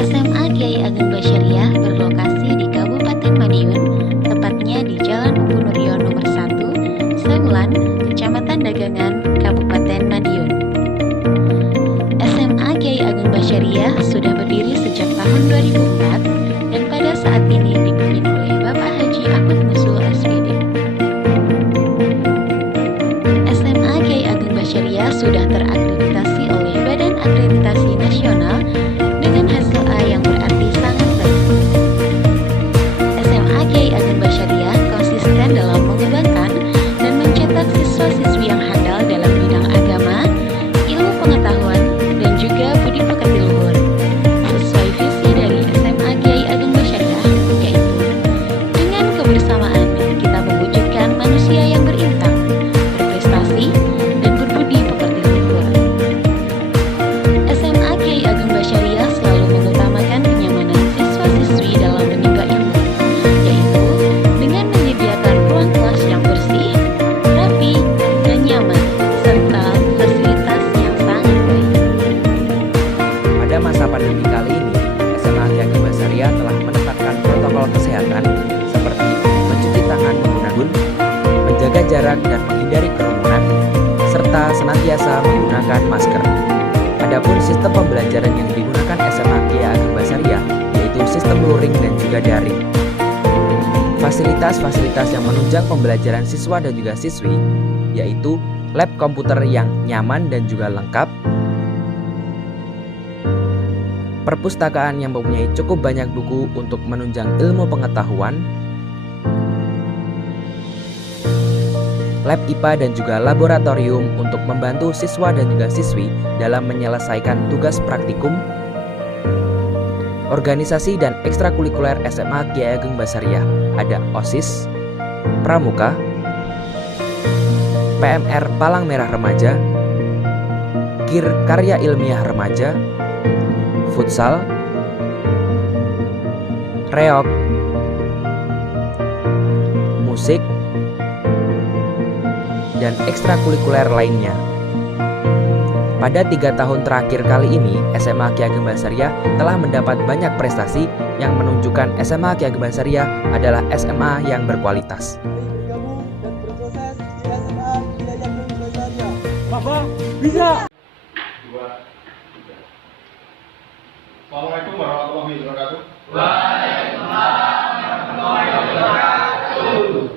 SMA Kiai Ageng Basyariah berlokasi di Kabupaten Madiun, tepatnya di Jalan Empu Nuryo nomor 1, Seulan, Kecamatan Dagangan, Kabupaten Madiun. SMA Kiai Ageng Basyariah sudah berdiri sejak tahun 2004 dan pada saat ini dipimpin oleh Bapak Haji Ahmad Musul SPD. SMA Kiai Ageng Basyariah sudah terakreditasi oleh Badan Akreditasi Nasional dengan hasil A yang berarti sangat baik. SMA Kiai Ageng Basyariah konsisten dalam mengembangkan dan mencetak siswa-siswi yang handal dalam bidang agama, ilmu pengetahuan, dan juga budi pekerti luhur. Sesuai visi dari SMA Kiai Ageng Basyariah, yaitu dengan kebersamaan kita mewujudkan manusia yang berimpact, berprestasi, dan berbudi pekerti luhur. SMA Kiai Ageng Basyariah selalu mengutamakan kenyamanan siswa-siswi dalam menimba ilmu, yaitu dengan menyediakan ruang kelas yang bersih, rapi, dan nyaman, serta fasilitas yang sangat baik. Pada masa pandemi kali ini, SMA Kiai Ageng Basyariah telah menetapkan protokol kesehatan seperti mencuci tangan menggunakan sabun, menjaga jarak dan menghindari kerumunan, serta senantiasa menggunakan masker. Adapun sistem pembelajaran yang digunakan SMA Kiai Ageng Basyariah yaitu sistem luring dan juga daring. Fasilitas-fasilitas yang menunjang pembelajaran siswa dan juga siswi yaitu lab komputer yang nyaman dan juga lengkap, perpustakaan yang mempunyai cukup banyak buku untuk menunjang ilmu pengetahuan, lab IPA dan juga laboratorium untuk membantu siswa dan juga siswi dalam menyelesaikan tugas praktikum, organisasi dan ekstrakurikuler SMA Kiai Ageng Basyariah ada OSIS, Pramuka, PMR Palang Merah Remaja, KIR Karya Ilmiah Remaja, Futsal, Reok, Musik, dan ekstrakurikuler lainnya. Pada 3 tahun terakhir kali ini, SMA Kiai Ageng Basyariah telah mendapat banyak prestasi yang menunjukkan SMA Kiai Ageng Basyariah adalah SMA yang berkualitas. Bergabung dan berproses di SMA Kiai Ageng Basyariah. Bapak bisa. Assalamualaikum warahmatullahi wabarakatuh. Waalaikumsalam warahmatullahi wabarakatuh.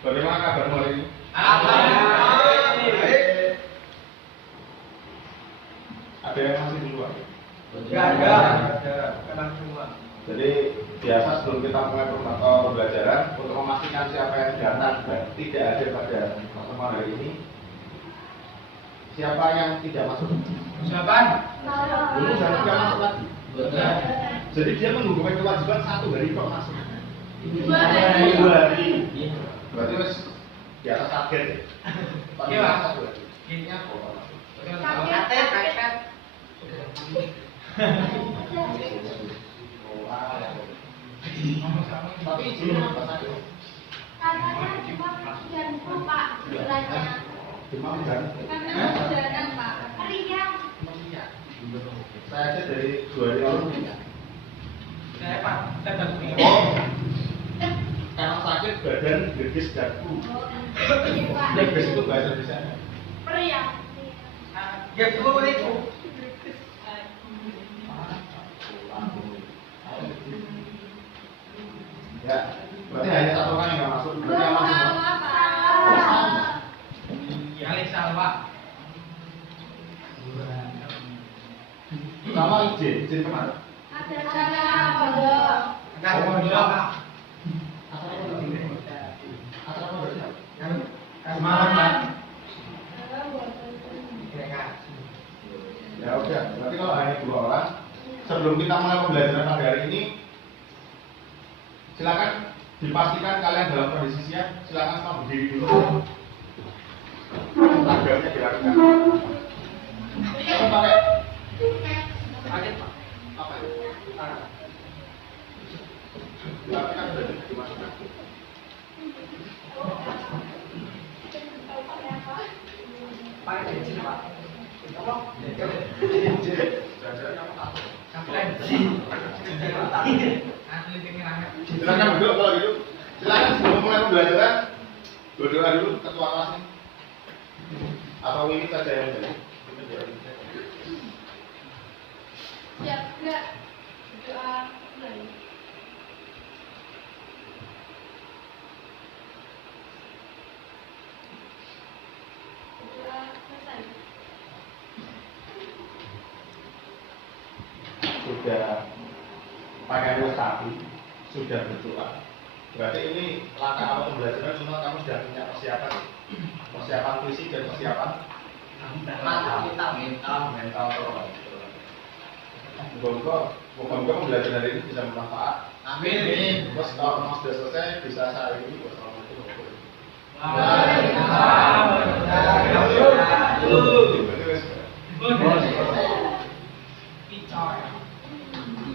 Bagaimana kabarmu hari ini? Alhamdulillah. Ada yang masih di luar? Tenang semua. Jadi biasa sebelum kita mulai pembelajaran untuk memastikan siapa yang datang dan tidak ada pada pertemuan hari ini, siapa yang tidak masuk? Siapa? Dulu saya tidak masuk lagi. Betul. Jadi dia menggugurkan kewajiban 1 hari kok masuk. 2 hari. 2 hari. Berarti wes di atas target ya? Iya. 1 hari. Ini apa? Tapi izinnya apa saja? Katanya cuma dan Pak bulannya. Demam dan Karena bulan Pak. Meriang. saya aja dari 2 hari lalu. Saya Pak, saya baru Oh, karena sakit badan gergis dagu. Gergis itu bahasa Indonesia. Meriang. Ya dulu itu. Ya, berarti hanya 1 orang yang nggak masuk. Berarti yang masuk semua. Kali Salwa. Sama izin kemana? Ada cara pondok. Enggak pondok, Pak. Semalam, Pak. Ya udah, berarti kalau hanya 2 orang, sebelum kita mulai pembelajaran pada hari ini, silakan dipastikan kalian dalam kondisi siap. Silakan semua berdiri dulu. Tagamnya dilakukan. Kamu pakai apa itu? dimasukkan. Pak, di sini, Pak. Apa? Silakan duduk kalau gitu. Silakan sebelum mulai pembelajaran berdoa dulu ketua kelasnya. Atau ini saja yang jadi. Siap, enggak? Doa mulai. Doa selesai. Sudah pakai tadi, sudah berdoa. Berarti ini langkah awal pembelajaran cuma kamu sudah punya persiapan fisik dan persiapan mental terus. Moga-moga pembelajaran hari ini bisa bermanfaat. Amin. Terus kalau memang sudah selesai bisa saya ini. Wassalamualaikum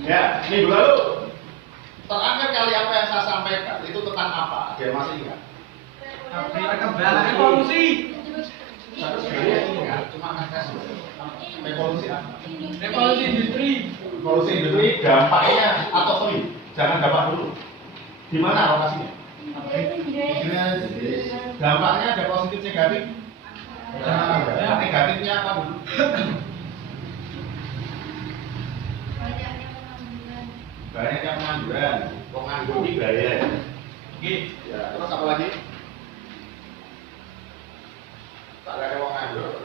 Ya, minggu lalu terakhir kali apa yang saya sampaikan itu tentang apa? Dia masih ingat? Perkembangan evolusi. Satu sebenarnya ingat, cuma ngetes. Revolusi apa? Revolusi industri. Revolusi industri dampaknya atau sorry, jangan dampak dulu. Di mana lokasinya? Dampaknya ada positif negatif. Nah, negatifnya apa dulu? Banyaknya pengangguran, penganggur ini bahaya. Ya, terus apa lagi? Tak ada penganggur.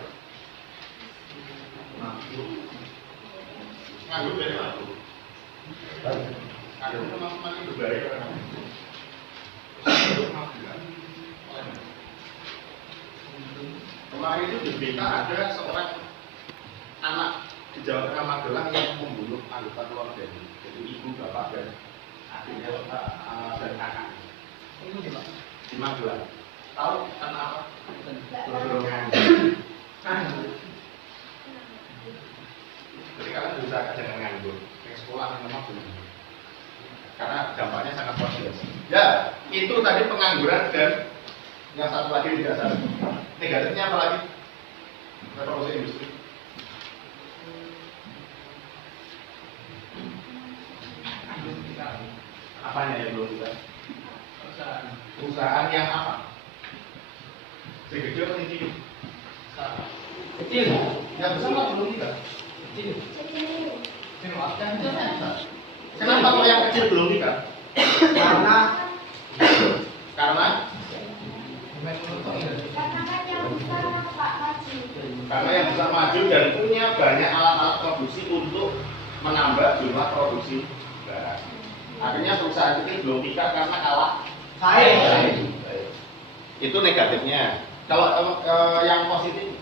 Nganggur dari mana? Nganggur memang semakin berbahaya. Kemarin itu di berita ada seorang anak di Jawa Tengah Magelang yang membunuh anggota keluarga. Jadi ibu, bapak, dan adiknya dan kakak. Di Magelang. Tahu karena apa? Dorongan. Jadi kalian berusaha jangan nganggur. Yang sekolah memang benar. Karena dampaknya sangat luar biasa. Ya, itu tadi pengangguran dan yang satu lagi tidak sadar. Negatifnya apa lagi? Revolusi industri. Apanya yang belum kita? Perusahaan yang apa? Segede atau kecil? Kecil. Yang besar apa belum kita? Kecil. Kenapa kok yang kecil belum kita? Karena Karena kan yang besar Pak maju. Karena yang bisa maju dan punya banyak alat-alat produksi untuk menambah jumlah produksi barang. Akhirnya perusahaan itu belum pikat karena kalah saing. Itu negatifnya. Kalau yang positif,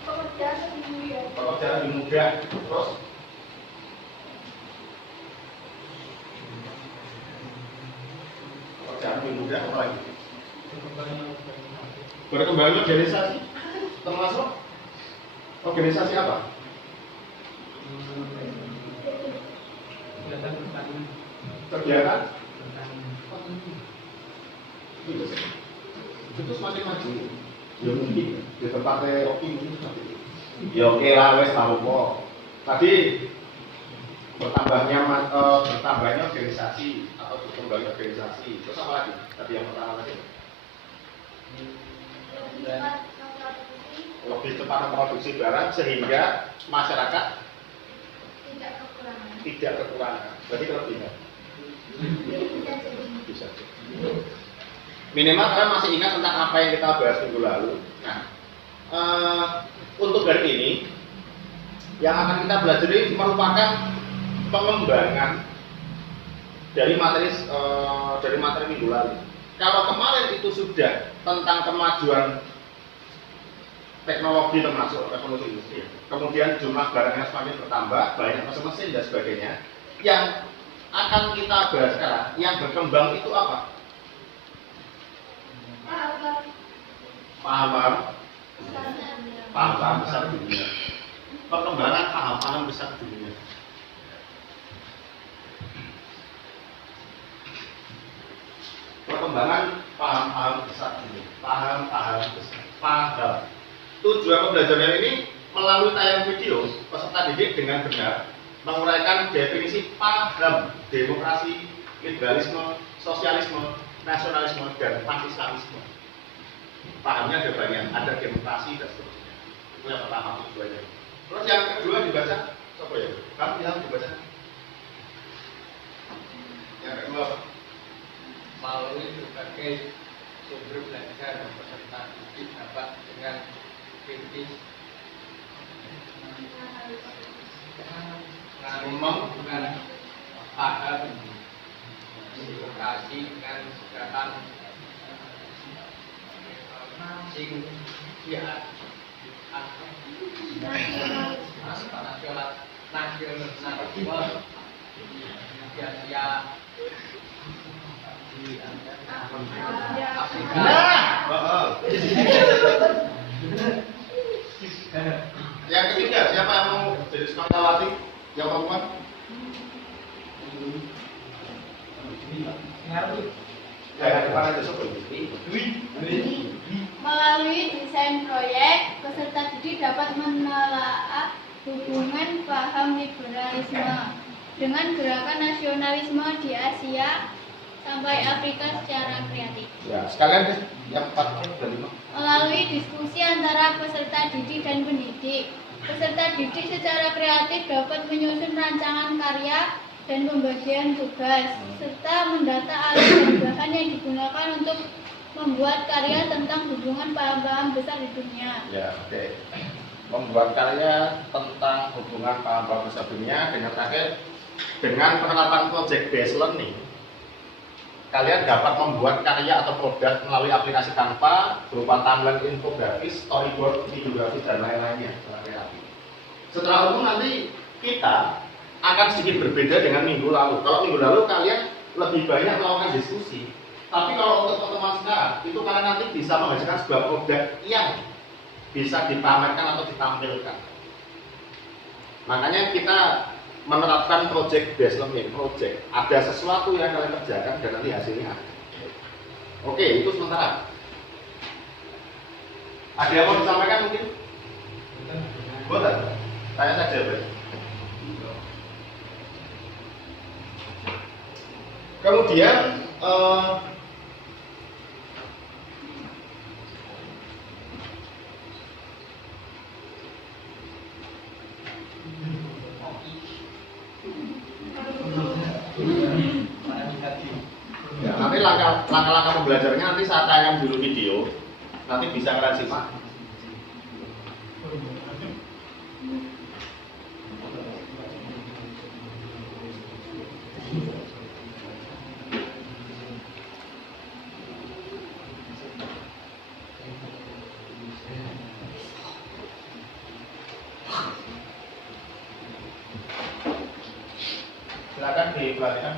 Pekerjaan lebih mulia. pekerjaan lebih mudah. Terus pekerjaan lebih mudah apa lagi? Berkembang organisasi, termasuk organisasi apa? Kegiatan itu semakin maju. Ya mungkin di tempatnya Rocky mungkin seperti itu. Ya oke lah, wes tahu kok. Tadi bertambahnya organisasi atau berkembangnya organisasi. Terus apa lagi? Tadi yang pertama tadi. Lebih cepat memproduksi barang sehingga masyarakat tidak kekurangan. Berarti kelebihan. Bisa. Minimal kalian masih ingat tentang apa yang kita bahas minggu lalu. Nah, untuk hari ini yang akan kita belajar ini merupakan pengembangan dari materi minggu lalu. Kalau kemarin itu sudah tentang kemajuan teknologi termasuk revolusi industri, kemudian jumlah barangnya semakin bertambah, banyak mesin dan sebagainya. Yang akan kita bahas sekarang, yang berkembang itu apa? Paham besar dunia. Perkembangan paham besar dunia. pengembangan paham-paham besar ini. Paham-paham besar. Paham. Tujuan pembelajaran ini melalui tayang video, peserta didik dengan benar menguraikan definisi paham demokrasi, liberalisme, sosialisme, nasionalisme, dan pan-islamisme. Pahamnya ada banyak, ada demokrasi dan seterusnya. Itu yang pertama tujuannya. Terus yang kedua dibaca, apa ya? Kamu bilang dibaca? Yang kedua, melalui berbagai sumber belajar peserta didik dapat dengan kritis dengan paham edukasi dengan segala sing ya nasional yang ketiga, siapa yang mau jadi sekolahwati? Yang perempuan? Melalui desain proyek, peserta didik dapat menelaah hubungan paham liberalisme dengan gerakan nasionalisme di Asia sampai Afrika secara kreatif. Ya, sekalian yang 4 dan 5. Melalui diskusi antara peserta didik dan pendidik, peserta didik secara kreatif dapat menyusun rancangan karya dan pembagian tugas, serta mendata alat dan bahan yang digunakan untuk membuat karya tentang hubungan paham-paham besar di dunia. Ya, oke. Membuat karya tentang hubungan paham-paham besar dunia dengan penerapan project based learning. Kalian dapat membuat karya atau produk melalui aplikasi Canva berupa timeline infografis, storyboard, videografis, dan lain-lainnya. Setelah itu nanti kita akan sedikit berbeda dengan minggu lalu. Kalau minggu lalu kalian lebih banyak melakukan diskusi, tapi kalau untuk teman-teman sekarang, itu kalian nanti bisa menghasilkan sebuah produk yang bisa dipamerkan atau ditampilkan. Makanya kita menerapkan project based learning, project. Ada sesuatu yang kalian kerjakan dan nanti hasilnya ada. Oke, itu sementara. Ada yang mau disampaikan mungkin? Boleh? Tanya saja, Bro. Kemudian ya, nanti langkah-langkah pembelajarannya nanti saat tayang dulu video, nanti bisa kalian simak. Silakan diperhatikan.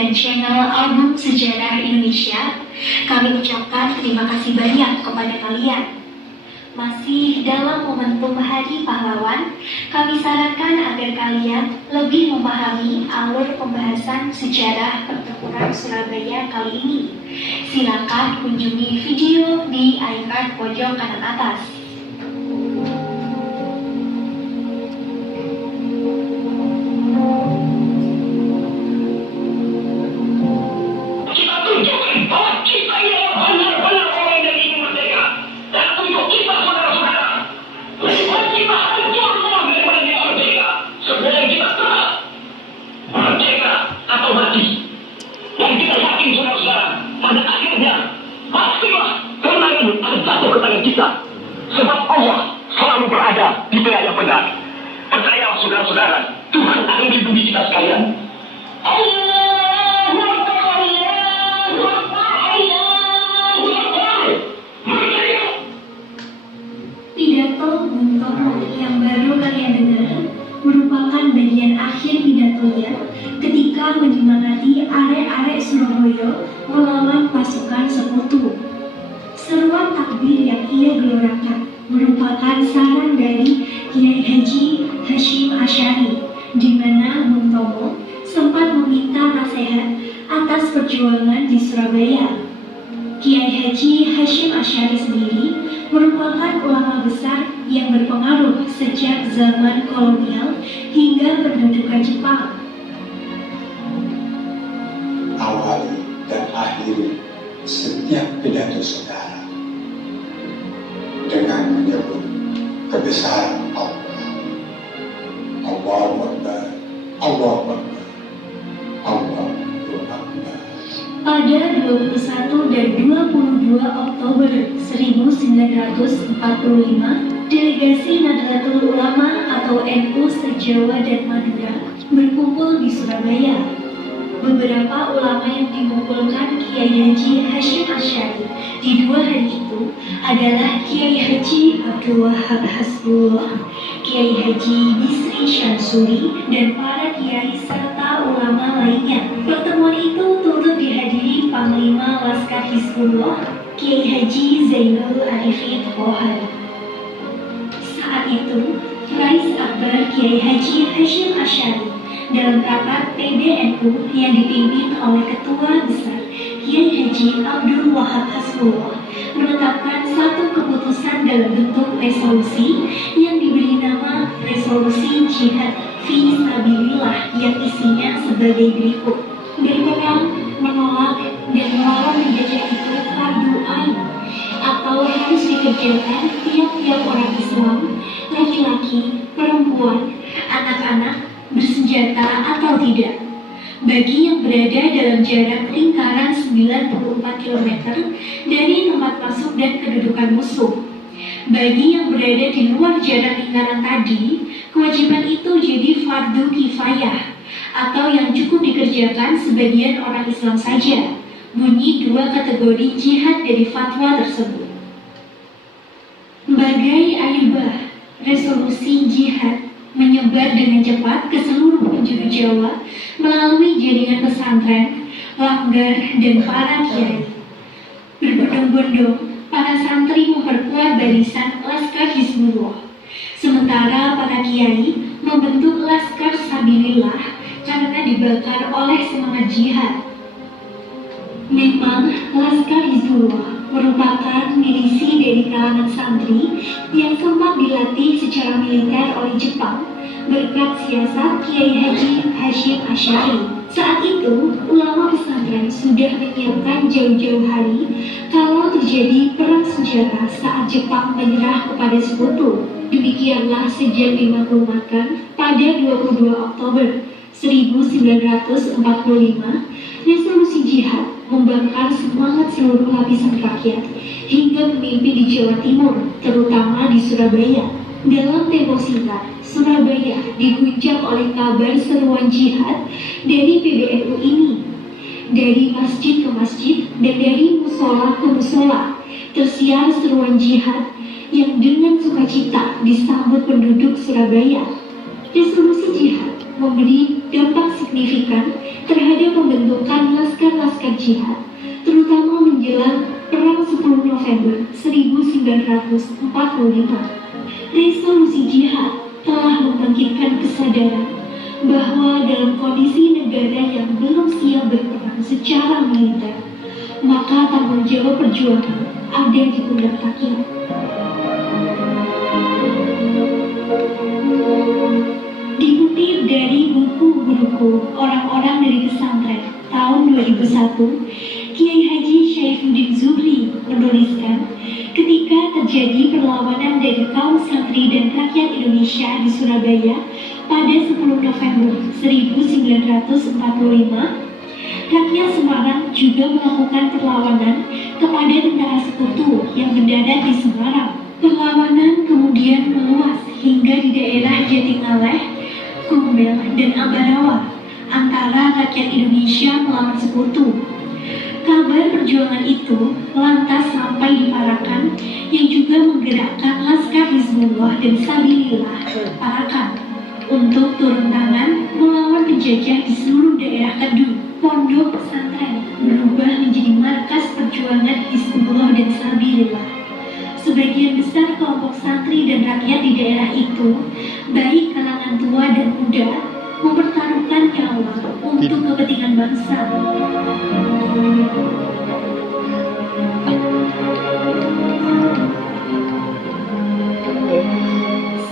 dengan channel Album Sejarah Indonesia. Kami ucapkan terima kasih banyak kepada kalian. Masih dalam momentum Hari Pahlawan, kami sarankan agar kalian lebih memahami alur pembahasan sejarah pertempuran Surabaya kali ini. Silakan kunjungi video di iCard pojok kanan atas. Sebab Allah selalu berada di pihak yang benar. Percayalah saudara-saudara, Tuhan akan melindungi kita sekalian. Pidato Bung Tomo yang baru kalian dengar merupakan bagian akhir pidatonya ketika menyemangati arek-arek Surabaya melawan pasukan Sekutu. Seruan takbir yang ia gelorakan merupakan saran dari Kiai Haji Hashim Asy'ari, di mana Bung Tomo sempat meminta nasihat atas perjuangan di Surabaya. Kiai Haji Hashim Asy'ari sendiri merupakan ulama besar yang berpengaruh sejak zaman kolonial hingga pendudukan Jepang. Awali dan akhiri setiap pidato saudara dengan menyebut kebesaran Allah. Allahu Akbar, Allahu Akbar, Allahu Akbar. Pada 21 dan 22 Oktober 1945, delegasi Nahdlatul Ulama atau NU se-Jawa dan Madura berkumpul di Surabaya. Beberapa ulama yang dikumpulkan Kiai Haji Hashim Asy'ari di dua hari itu adalah Kiai Haji Abdul Wahab Hasbullah, Kiai Haji Bisri Syamsuri, dan para kiai serta ulama lainnya. Pertemuan itu turut dihadiri Panglima Laskar Hizbullah, Kiai Haji Zainul Arifin Pohari. Saat itu, Rais Akbar Kiai Haji Hashim Asy'ari dalam rapat PBNU yang dipimpin oleh Ketua Besar Kiai Haji Abdul Wahab Hasbullah menetapkan satu keputusan dalam bentuk resolusi yang diberi nama Resolusi Jihad Fi Sabilillah, yang isinya sebagai berikut. Berperang, menolak, dan melawan penjajah itu fardu ain atau harus dikerjakan tiap-tiap orang Islam, laki-laki, perempuan, anak-anak, bersenjata atau tidak, bagi yang berada dalam jarak lingkaran 94 km dari tempat masuk dan kedudukan musuh. Bagi yang berada di luar jarak lingkaran tadi, kewajiban itu jadi fardu kifayah atau yang cukup dikerjakan sebagian orang Islam saja. Bunyi dua kategori jihad dari fatwa tersebut. Bagai air bah, resolusi jihad menyebar dengan cepat ke seluruh penjuru Jawa melalui jaringan pesantren, langgar, dan para kiai. Berbondong-bondong, para santri memperkuat barisan Laskar Hizbullah, sementara para kiai membentuk Laskar Sabilillah karena dibakar oleh semangat jihad. Memang Laskar Hizbullah merupakan milisi dari kalangan santri yang sempat dilatih secara militer oleh Jepang berkat siasat Kiai Haji Hashim Asy'ari. Saat itu, ulama pesantren sudah menyiapkan jauh-jauh hari kalau terjadi perang senjata saat Jepang menyerah kepada Sekutu. Demikianlah sejak dimaklumatkan pada 22 Oktober 1945, resolusi jihad membakar semangat seluruh lapisan rakyat hingga pemimpin di Jawa Timur, terutama di Surabaya. Dalam tempo singkat, Surabaya diguncang oleh kabar seruan jihad dari PBNU ini. Dari masjid ke masjid dan dari musola ke musola, tersiar seruan jihad yang dengan sukacita disambut penduduk Surabaya. Resolusi jihad memberi dampak signifikan terhadap pembentukan laskar-laskar jihad, terutama menjelang Perang 10 November 1945. Resolusi jihad telah membangkitkan kesadaran bahwa dalam kondisi negara yang belum siap berperang secara militer, maka tanggung jawab perjuangan ada di pundak rakyat. Dikutip dari buku-buku orang-orang dari pesantren tahun 2001, Kiai Haji Syaifuddin Zuhri menuliskan, ketika terjadi perlawanan dari kaum santri dan rakyat Indonesia di Surabaya pada 10 November 1945, rakyat Semarang juga melakukan perlawanan kepada tentara sekutu yang mendarat di Semarang. Perlawanan kemudian meluas hingga di daerah Jatingaleh, Gombel, dan Ambarawa antara rakyat Indonesia melawan sekutu. Kabar perjuangan itu lantas sampai di Parakan yang juga menggerakkan Laskar Hizbullah dan Sabilillah Parakan untuk turun tangan melawan penjajah di seluruh daerah Kedung. Pondok pesantren berubah menjadi markas perjuangan Hizbullah dan Sabilillah. Sebagian besar kelompok santri dan rakyat di daerah itu, baik kalangan tua dan muda, mempertaruhkan nyawa untuk kepentingan bangsa.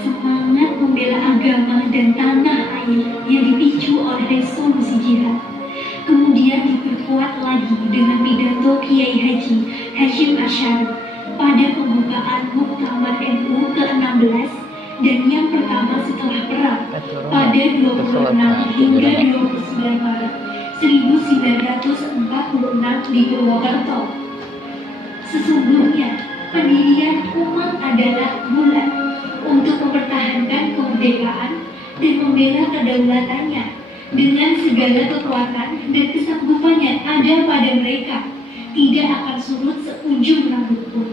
Semangat membela agama dan tanah air yang dipicu oleh resolusi jihad kemudian diperkuat lagi dengan pidato Kiai Haji Hashim Asy'ari pada pembukaan Muktamar NU ke-16 dan yang pertama setelah perang pada 26 hingga 29 Maret 1946 di Purwokerto. Sesungguhnya pendirian umat adalah bulat untuk mempertahankan kemerdekaan dan membela kedaulatannya dengan segala kekuatan dan kesanggupan yang ada pada mereka, tidak akan surut seujung rambut pun.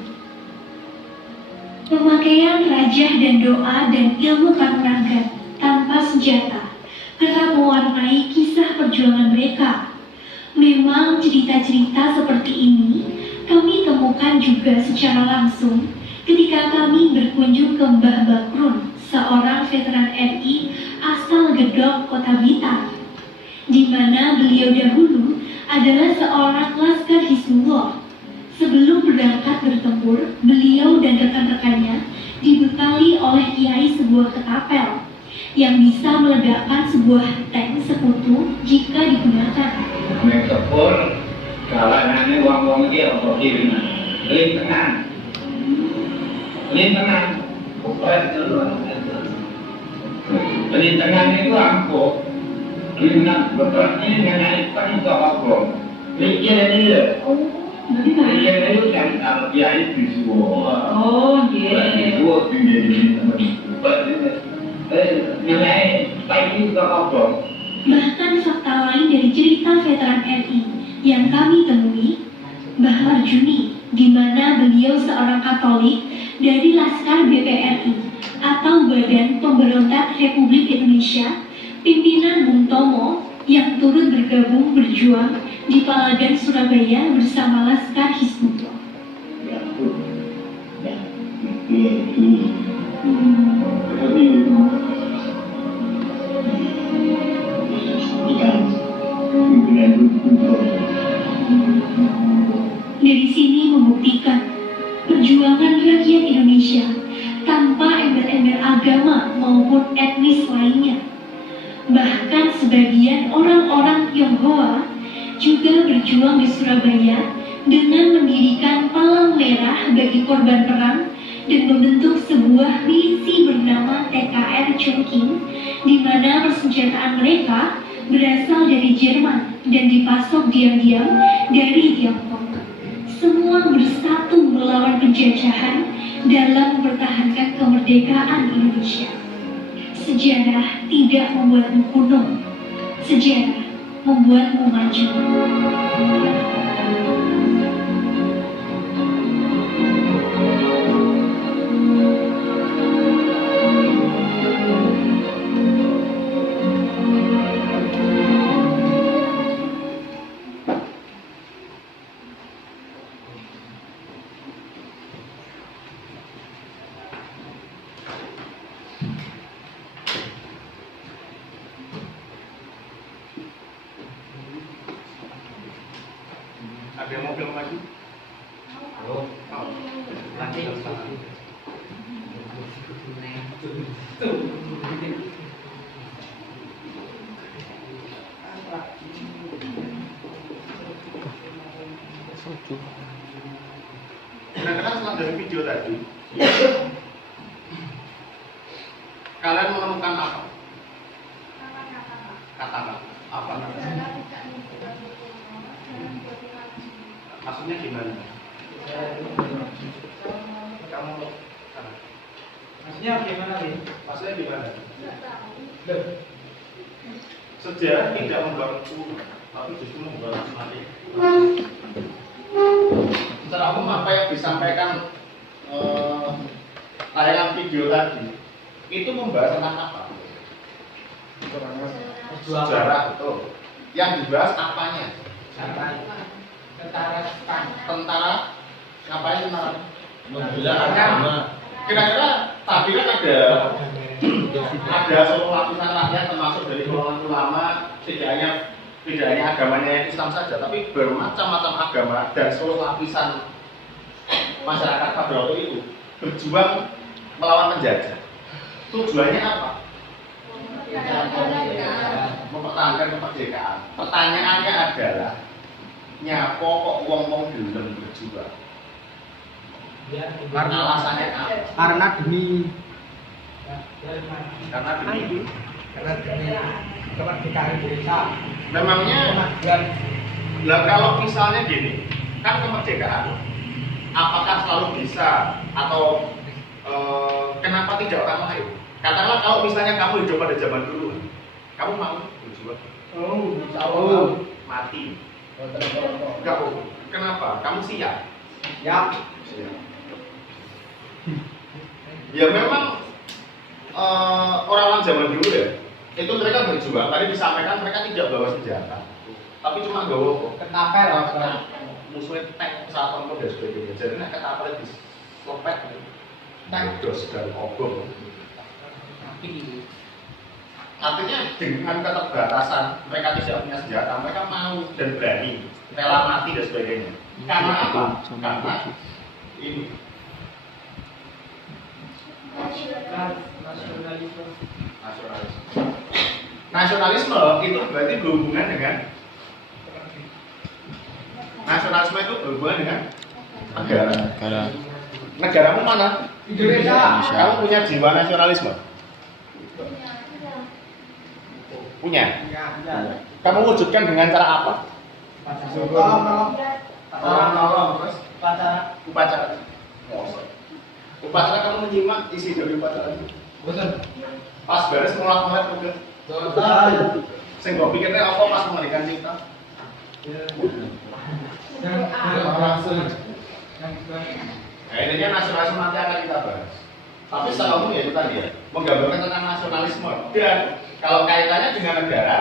Pemakaian rajah dan doa dan ilmu kanuragan tanpa senjata kerap mewarnai kisah perjuangan mereka. Memang cerita-cerita seperti ini kami temukan juga secara langsung ketika kami berkunjung ke Mbah Bakrun, seorang veteran RI asal Gedong, Kota Blitar, di mana beliau dahulu adalah seorang laskar Hizbullah. Sebelum berangkat bertempur, beliau dan rekan-rekannya dibekali oleh kiai sebuah ketapel yang bisa meledakkan sebuah tank sekutu jika digunakan. Mekepur, kalangannya wong-wong iki apa kiriman? Lintengan. Lintengan. Lintengan itu ampuh. Lintengan betul ini dengan ikan itu apa? Lintengan ini. Lintengan itu kan kalau dia itu semua. Oh, iya. Itu tinggi Bahkan fakta lain dari cerita veteran RI yang kami temui, Mbah Marjuni, di mana beliau seorang Katolik dari Laskar BPRI atau Badan Pemberontak Republik Indonesia, pimpinan Bung Tomo yang turut bergabung berjuang di Palagan Surabaya bersama Laskar Hizbullah. Dari sini membuktikan perjuangan rakyat Indonesia tanpa embel-embel agama maupun etnis lainnya. Bahkan sebagian orang-orang Tionghoa juga berjuang di Surabaya dengan mendirikan palang merah bagi korban perang dan membentuk sebuah milisi bernama TKR Chongqing, di mana persenjataan mereka berasal dari Jerman dan dipasok diam-diam dari Tiongkok. Semua bersatu melawan penjajahan dalam mempertahankan kemerdekaan Indonesia. Sejarah tidak membuatmu kuno, sejarah membuatmu maju. Ada yang mau film lagi? Oh. Lagi. Kira-kira setelah dari video tadi, kalian menemukan apa? Kata-kata. Apa? Maksudnya gimana? Kamu Maksudnya gimana nih? maksudnya gimana? Sejarah tidak membantu, tapi justru membantu mati. Secara umum apa yang disampaikan tayangan video tadi itu membahas tentang apa? Sejarah, betul. Yang dibahas apanya? Tentara ngapain tentara? Membela agama. Kira-kira tadi kan ada seluruh lapisan rakyat termasuk dari golongan ulama, tidak hanya agamanya Islam saja, tapi bermacam-macam agama dan seluruh lapisan masyarakat pada waktu itu berjuang melawan penjajah. Tujuannya apa? Mempertahankan kemerdekaan. Pertanyaannya adalah nyapa kok wong-wong gelem berjuang? Karena alasannya apa? Karena demi kemerdekaan Indonesia. Memangnya lah kalau misalnya gini, kan kemerdekaan apakah selalu bisa atau kenapa tidak orang lain? Katakanlah kalau misalnya kamu hidup pada zaman dulu, kamu mau berjuang? Mati. Enggak, kenapa? Kamu siap? Ya. Ya memang orang-orang zaman dulu ya, itu mereka berjuang. Tadi disampaikan mereka tidak bawa senjata, tapi cuma bawa Ketapel. musuhnya tank, pesawat tempur dan sebagainya. Jadi nek ketapel di slopek, tank dos dan obong. Artinya dengan keterbatasan mereka tidak punya senjata, mereka mau dan berani rela mati dan sebagainya. Karena apa? Karena ini nasionalisme itu berarti berhubungan dengan nasionalisme itu berhubungan dengan negara. Negaramu mana? Indonesia. Kamu punya jiwa nasionalisme? Punya. Kamu wujudkan dengan cara apa? Tolong terus upacara. Upacara kamu menyimak isi dari upacara itu. Pas beres mulai mungkin. Sing mbok pikirnya apa pas menghentikan cipta? Nah, intinya nasionalisme nanti akan kita bahas. Tapi secara umum ya itu tadi ya, menggambarkan tentang nasionalisme. Dan kalau kaitannya dengan negara,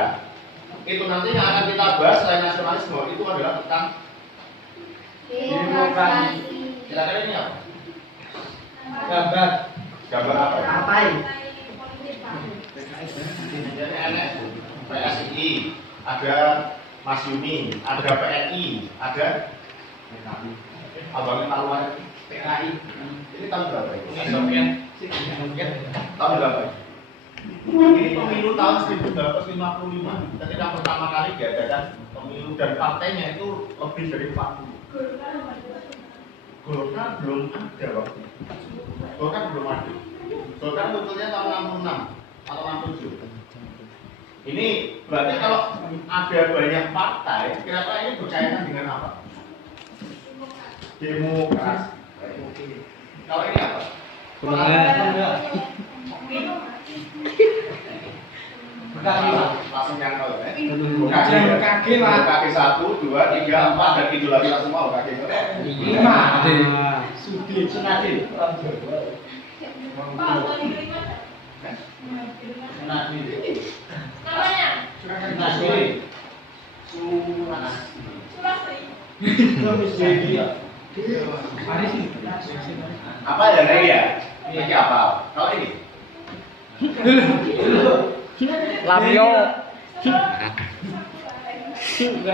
itu nanti yang akan kita bahas selain nasionalisme itu adalah tentang demokrasi. Kira-kira ini apa? Gambar apa? Partai. Jadi ada PSI, ada Mas Yuni, ada PNI, ada Abang Taruhan PKI. Ini tahun berapa? Tahun berapa? Ini pemilu tahun 1955. Ketika pertama kali diadakan pemilu dan partainya itu lebih dari 40. Golkar belum ada waktu. Golkar belum ada. Golkar munculnya tahun 66 atau 67. Ini berarti kalau ada banyak partai, kira-kira ini berkaitan dengan apa? Demokrasi. Kalau ini apa? Langsung nyangkau ya. Kaki 1, 2, 3, 4 dan 7 lagi langsung mau kaki 5. Sudi Sunadi. Namanya? Apa ya lagi ya? Ini apa? Kalau ini? Lamio. Kamu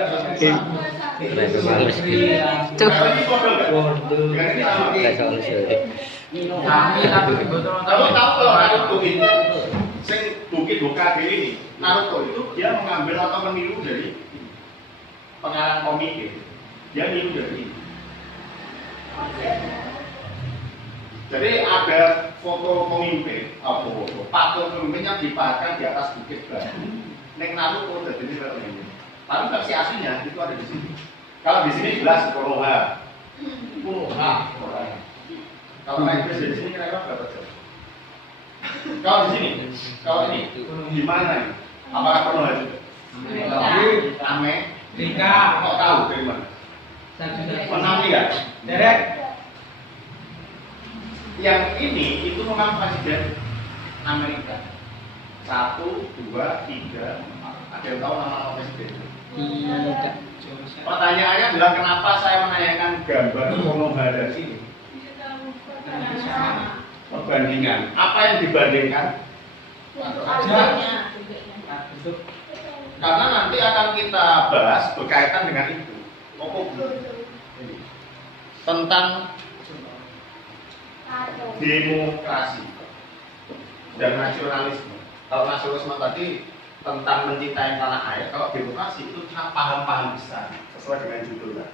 tahu kalau Naruto itu, sing Bukit Hokage ini, Naruto itu dia mengambil atau meniru dari pengarang komik itu. Dia niru dari ini. Jadi ada foto pemimpin, patung pemimpin yang dipasang di atas bukit batu. Neng Naruto jadi ini ini. Tapi versi aslinya itu ada di sini. Kalau di sini jelas Konoha. Kalau naik bus di sini kira-kira berapa jam? Kalau di sini, kalau ini di mana ini? Apakah Konoha juga? Amerika. Kok tahu dari mana? Amerika. Derek. Yang ini itu memang presiden Amerika. 1, 2, 3, 4. Ada yang tahu nama presiden? Pertanyaannya adalah kenapa saya menanyakan gambar Konoha dari sini? Perbandingan. Apa yang dibandingkan? Karena nanti akan kita bahas berkaitan dengan itu. Tentang demokrasi dan nasionalisme. Kalau nasionalisme tadi tentang mencintai tanah air, kalau demokrasi itu tentang paham-paham besar sesuai dengan judulnya.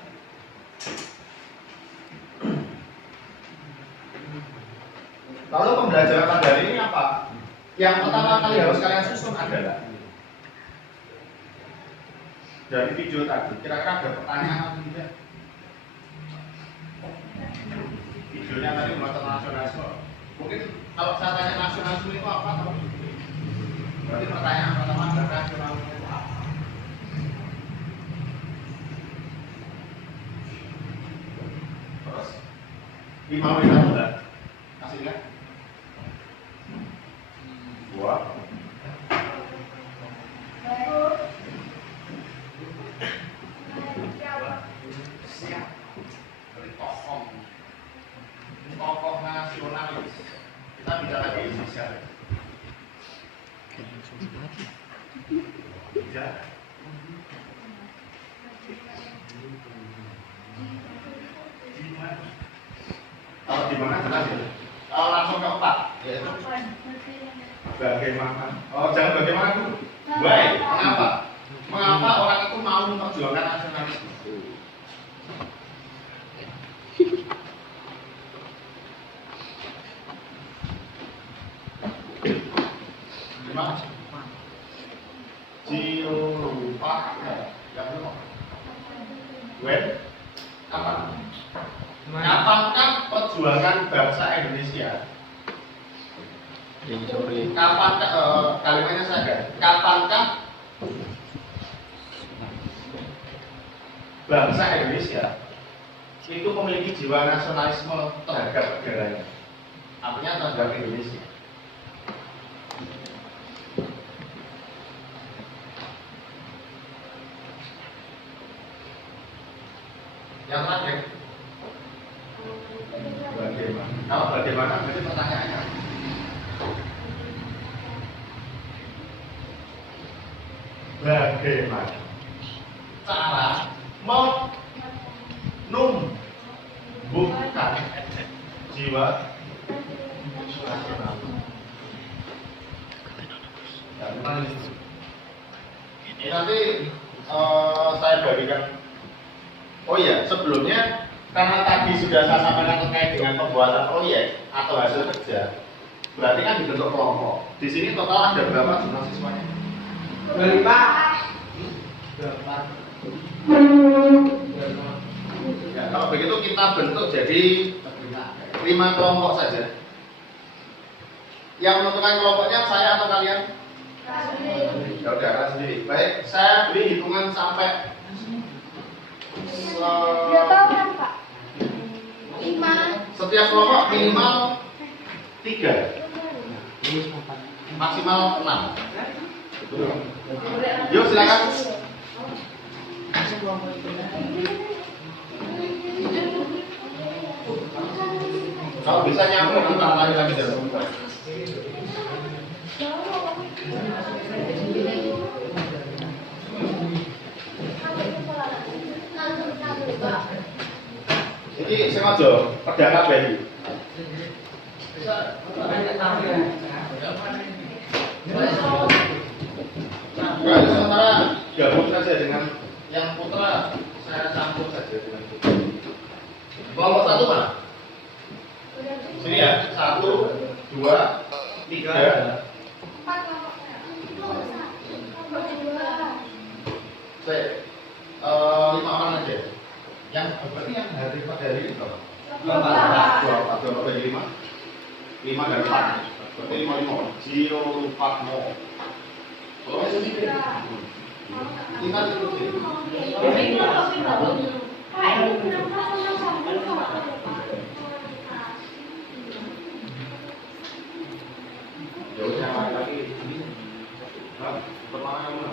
Lalu pembelajaran pada hari ini apa? Yang pertama kali harus kalian susun adalah dari video tadi, kira-kira ada pertanyaan atau tidak? Videonya tadi mengenai nasionalisme. Mungkin kalau saya tanya nasionalisme itu apa? Berarti pertanyaan pertama adalah nasionalisme itu apa? Terus 5 menit sudah kasih lihat. 2 siap dari tokoh nasionalis. Kita bicara di Indonesia. Kalau di mana jelas ya? Kalau langsung ke 4, yaitu bagaimana? Oh, jangan bagaimana dulu. Baik, mengapa? Mengapa orang itu mau memperjuangkan nasionalisme? Gimana? Lupa yang belum. Kapankah perjuangan bangsa Indonesia? Kapankah kalimatnya saja? Kapankah bangsa Indonesia itu memiliki jiwa nasionalisme terhadap negaranya? Artinya terhadap Indonesia. Yang terakhir, bagaimana? Kalau bagaimana berarti pertanyaannya bagaimana cara menumbuhkan jiwa nasional? Ini nanti saya bagikan. Oh iya, sebelumnya karena tadi sudah saya sampaikan terkait dengan pembuatan proyek atau hasil kerja, berarti kan dibentuk kelompok. Di sini total ada berapa jumlah siswanya? 5. Ya, kalau begitu kita bentuk jadi 5 kelompok saja. Yang menentukan kelompoknya saya atau kalian? Ya udah, kalian sendiri. Baik, saya beri hitungan sampai Berapa Pak? 5. Setiap kelompok minimal 3, maksimal 6. Yuk silakan. Kalau bisa nyambung, kita lagi dalam. Iki sengaja pedang kabeh iki. Nah, sementara gabung saja dengan yang putra, saya campur saja dengan putra. Kelompok 1 mana? Sini ya, 1, 2, 3, 5 orang aja. Yang berarti yang hari ini berapa? 4 dari 5. 5 dari 4. Berarti 5. Zero 4 mau. Kalau masih sedikit. Ingat itu sih. Ya udah lagi. Nah, pertama kamu.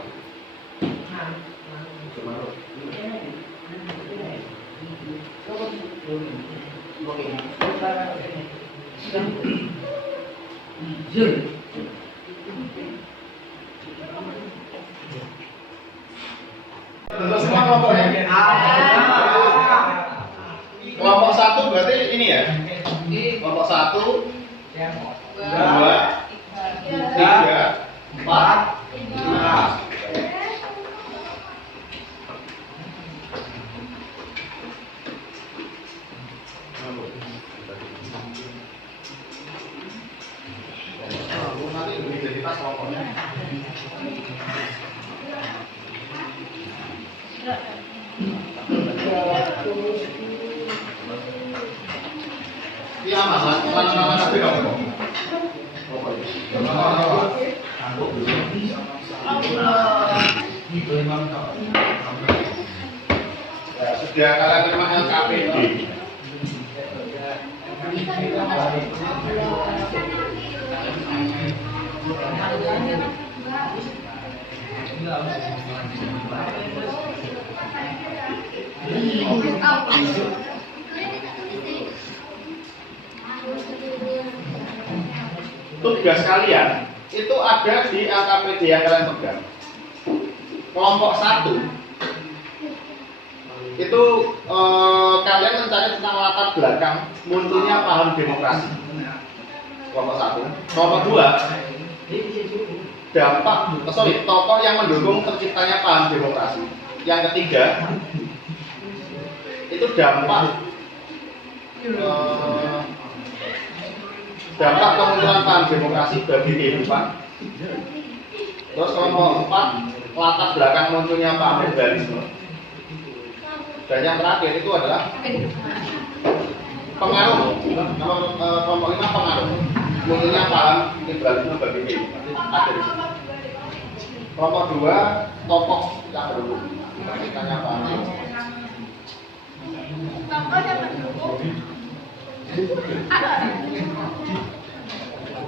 Bentuk semua kelompoknya. Kelompok 1 berarti ini ya. Kelompok 1, 2, 3, 4, 5. Nanti identitas kelompoknya. Iya mas, mana tapi kamu. Sudah kalian terima LKPD. Tugas kalian itu ada di LKPD yang kalian pegang. Kelompok 1 itu kalian mencari tentang latar belakang munculnya paham demokrasi. Kelompok 1. Kelompok 2 tokoh yang mendukung terciptanya paham demokrasi. Yang ketiga itu dampak kemunculan paham demokrasi bagi kehidupan. Terus kelompok 4 latar belakang munculnya paham liberalisme. Dan yang terakhir itu adalah pengaruh. Kelompok 5 pengaruh munculnya paham liberalisme bagi kehidupan. Ada di sini. Kelompok 2 tokoh yang mendukung terciptanya paham demokrasi.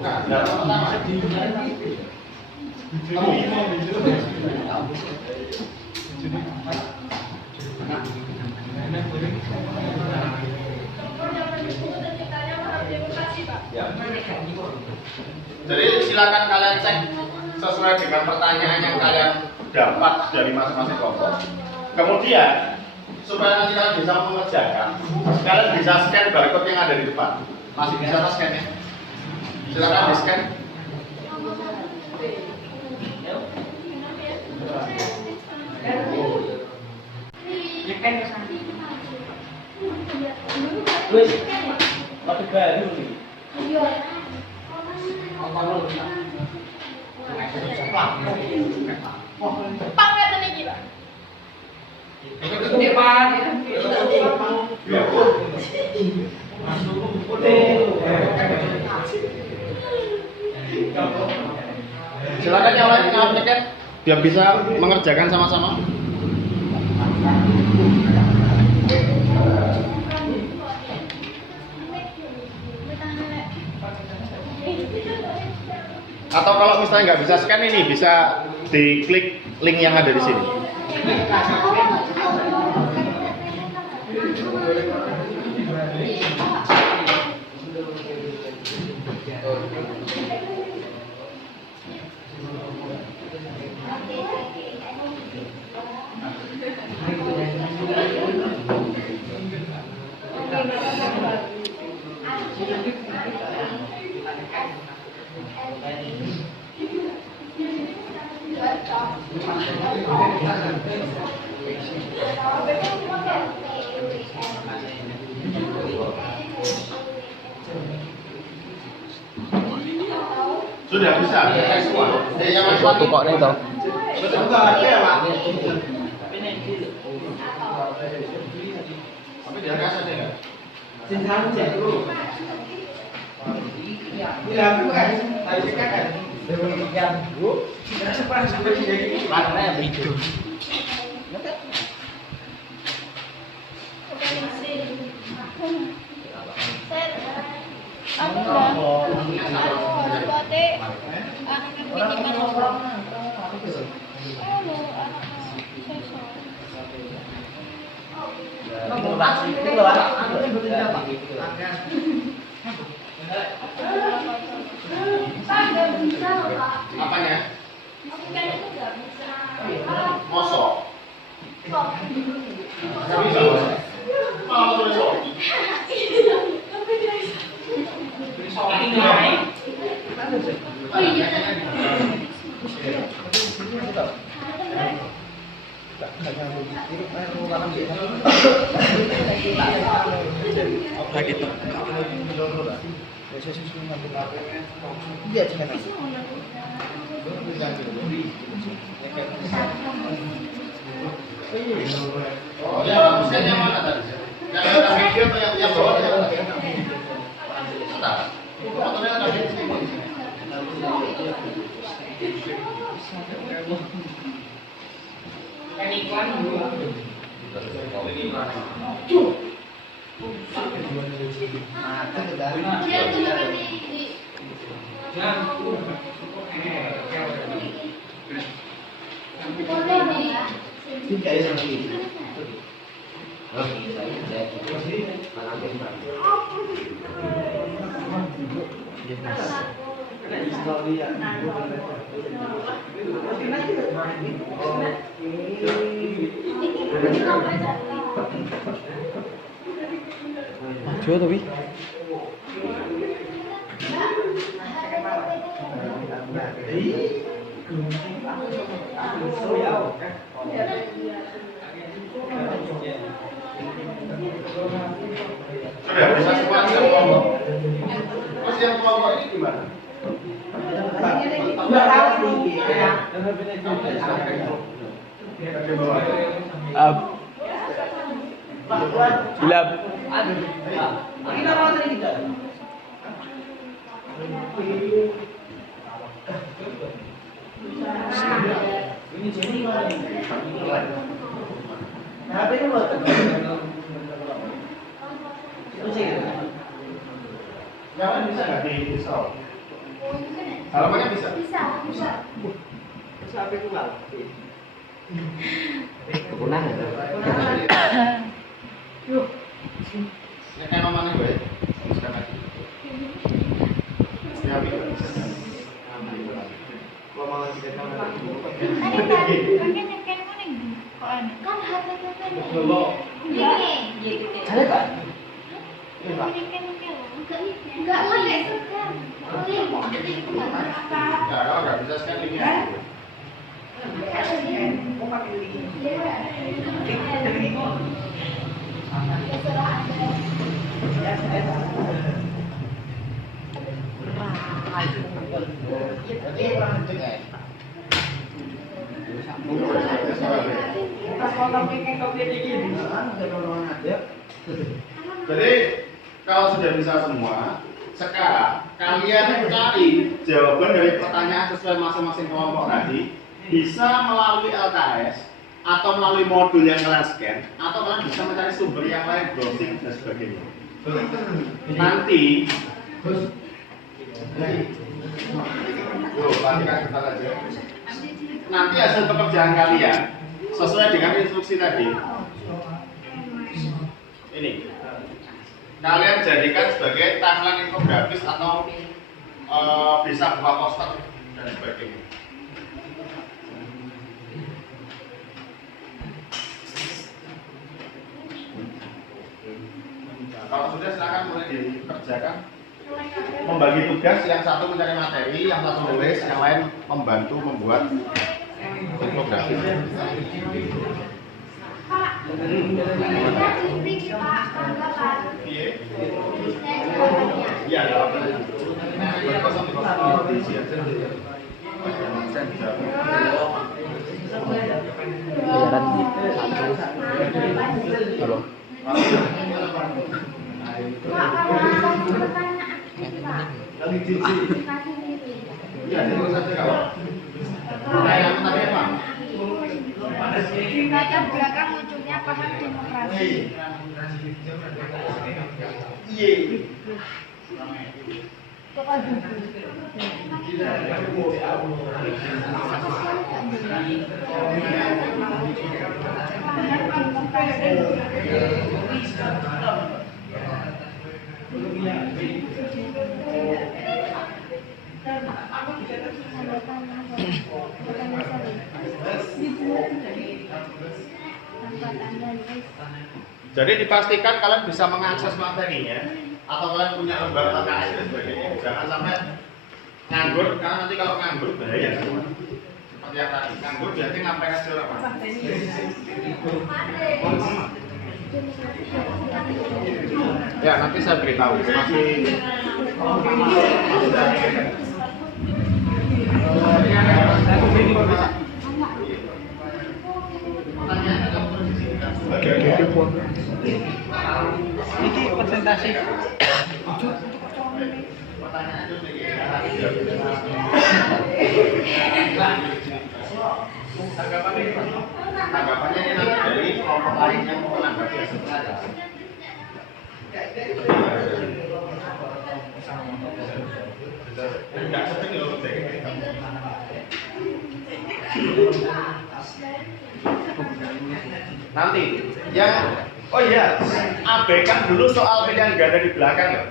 Nah, yang pertama ya. Jadi silakan kalian cek sesuai dengan pertanyaan yang kalian dapat dari masing-masing kelompok. Kemudian supaya nanti kalian bisa mengerjakan, kalian bisa scan barcode yang ada di depan. Masih bisa scan ya? Silakan di scan. Wes, waktu baru nih. Pak ngeten iki, Pak. Ini Pak. Silakan yang lain ngaplikkan biar bisa mengerjakan sama-sama. Atau kalau misalnya nggak bisa scan ini bisa diklik link yang ada di sini. Sudah bisa, semua. Satu kok nih toh. Betul aja ya, Pak. Tapi dia kasih aja enggak? Jenjang cek dulu. Iya, bukan. Tadi kan. Demikian, Bu. Sampai sini. Mana itu? Aku spotnya Apanya? Mosok. Oh, ya, bagusnya yang mana tadi? Yang ada video atau yang bawah? Sebentar. Fotonya ada di sini. Maju tapi. Sudah bisa semua yang kelompok. Terus yang kelompok ini gimana? Bilab. Jangan bisa nggak di install? Halamannya bisa? bisa. Bisa apa itu lah? Kepunangan. Ini kayak mana gue? Sekarang lagi. Ya, bisa. Kalau malah sih kan nggak bisa scan ini. Jadi kalau sudah bisa semua, sekarang kalian cari jawaban dari pertanyaan sesuai masing-masing kelompok tadi, bisa melalui LKS atau melalui modul yang kalian scan, atau kalian bisa mencari sumber yang lain, browsing dan sebagainya. Nanti nanti hasil pekerjaan kalian sesuai dengan instruksi tadi. Ini kalian jadikan sebagai timeline infografis atau bisa buka poster dan sebagainya. Kalau sudah silakan mulai dikerjakan. Membagi tugas, yang satu mencari materi, yang satu nulis, yang lain membantu membuat Fotografi. Iya, Halo. Latar belakang munculnya paham demokrasi. Jadi dipastikan kalian bisa mengakses materinya atau kalian punya lembar LKS dan sebagainya. Jangan sampai nganggur, karena nanti kalau nganggur bahaya. Seperti yang tadi, nganggur berarti ngapain aja orang? Ya nanti saya beritahu. Masih Ini presentasi. tanggapannya ini nanti dari kelompok lain yang menanggapi hasil penelitian. Enggak seperti itu. Nanti yang oh iya, abaikan dulu soal pilihan ganda di belakang ya.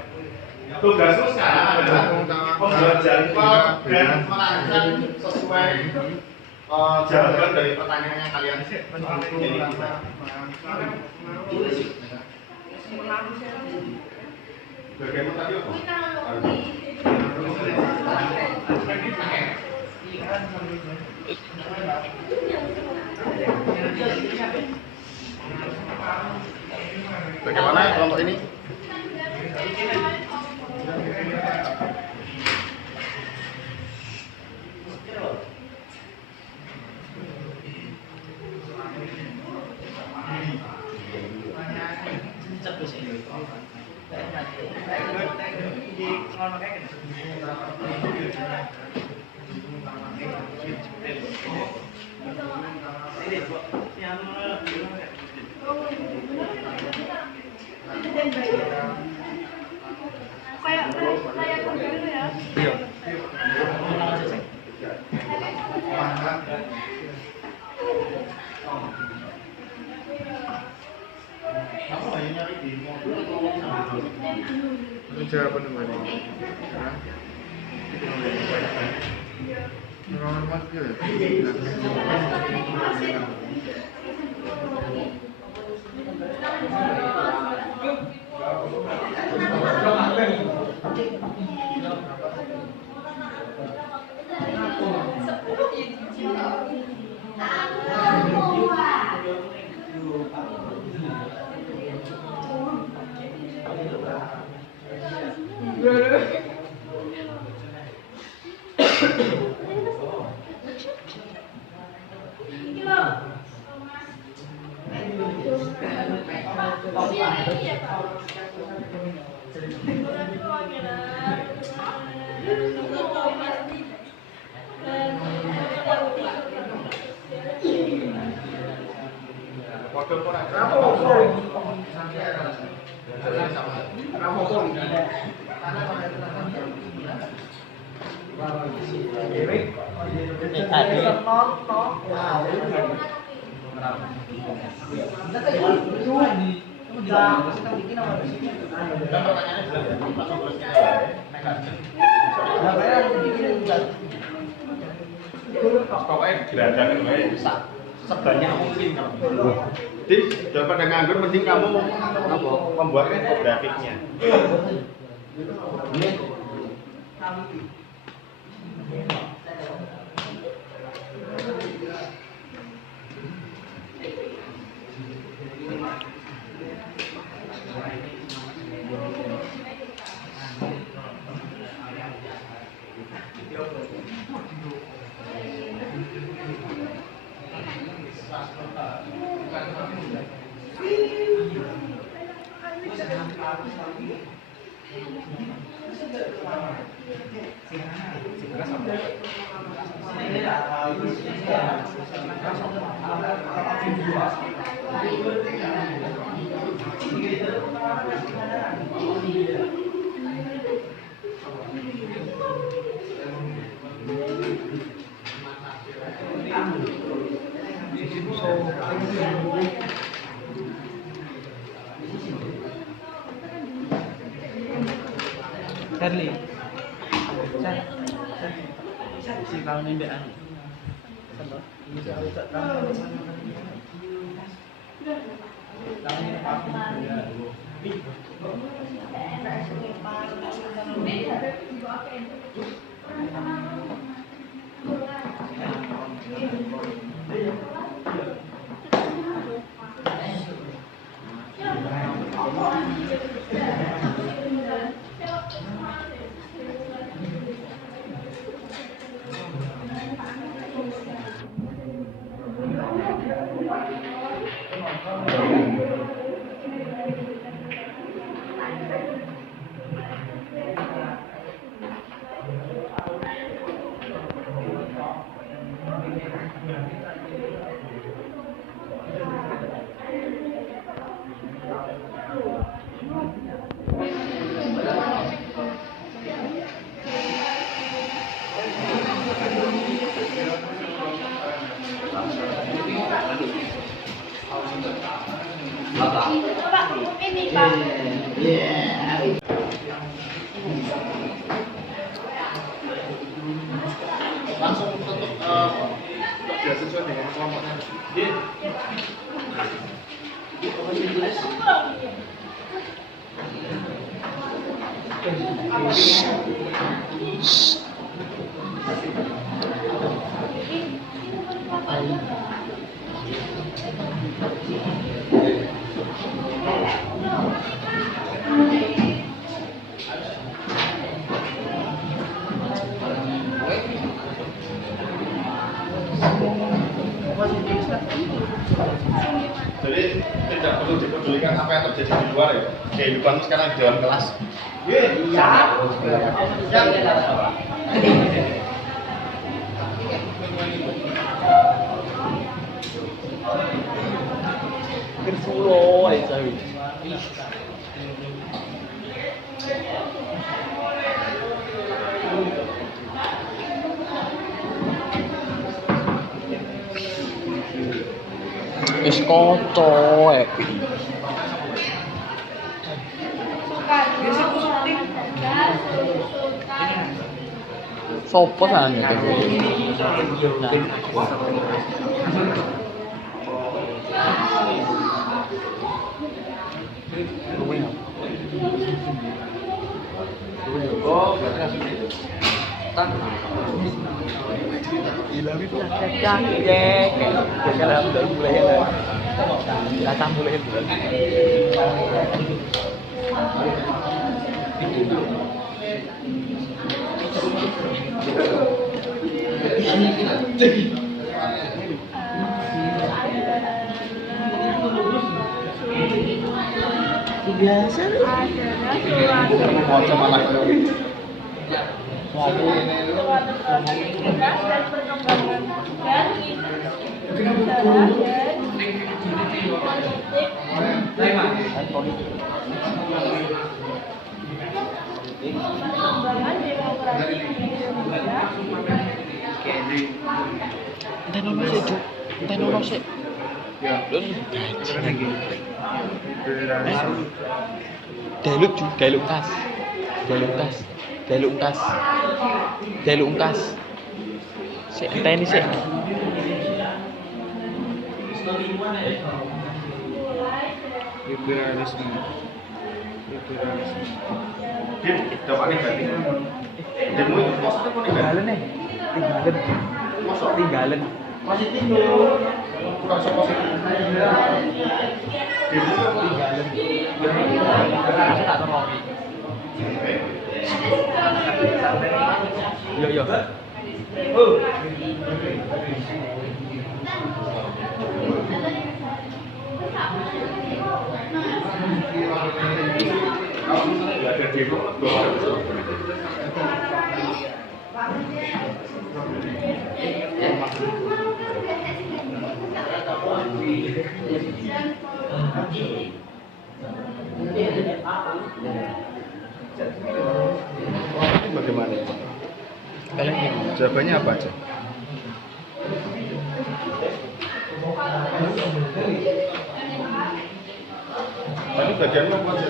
Tugasmu sekarang adalah membuat jadwal dan merancang sesuai jawaban dari pertanyaan yang kalian jadi kita. Bagaimana tadi apa? Bagaimana kelompok ini? Kamu hanya nyari di modul atau Itu jawaban mana? Orang mas ya. Pokoknya gerakan bisa sebanyak mungkin kamu. Jadi daripada nganggur, mending kamu membuat infografiknya. Charlie. Si kawan ini anu. Ini Pak. Langsung untuk biar sesuai dengan kelompoknya. Jadi tidak perlu dipedulikan apa yang terjadi di luar ya. Kehidupan sekarang di dalam kelas. Iya. Kersulo aja. Wis kocok sopo sange biasa Deluk ungkas. Sik enteni sik. Liberalisme. Din, dapat negatif. Demo itu maksudnya kok negatif? Tinggalan. Positif dulu. Bukan so positif. Demo tinggalan. Tak ngomong. Yo. Bagaimana? Jawabannya apa aja? Tadi bagiannya apa aja?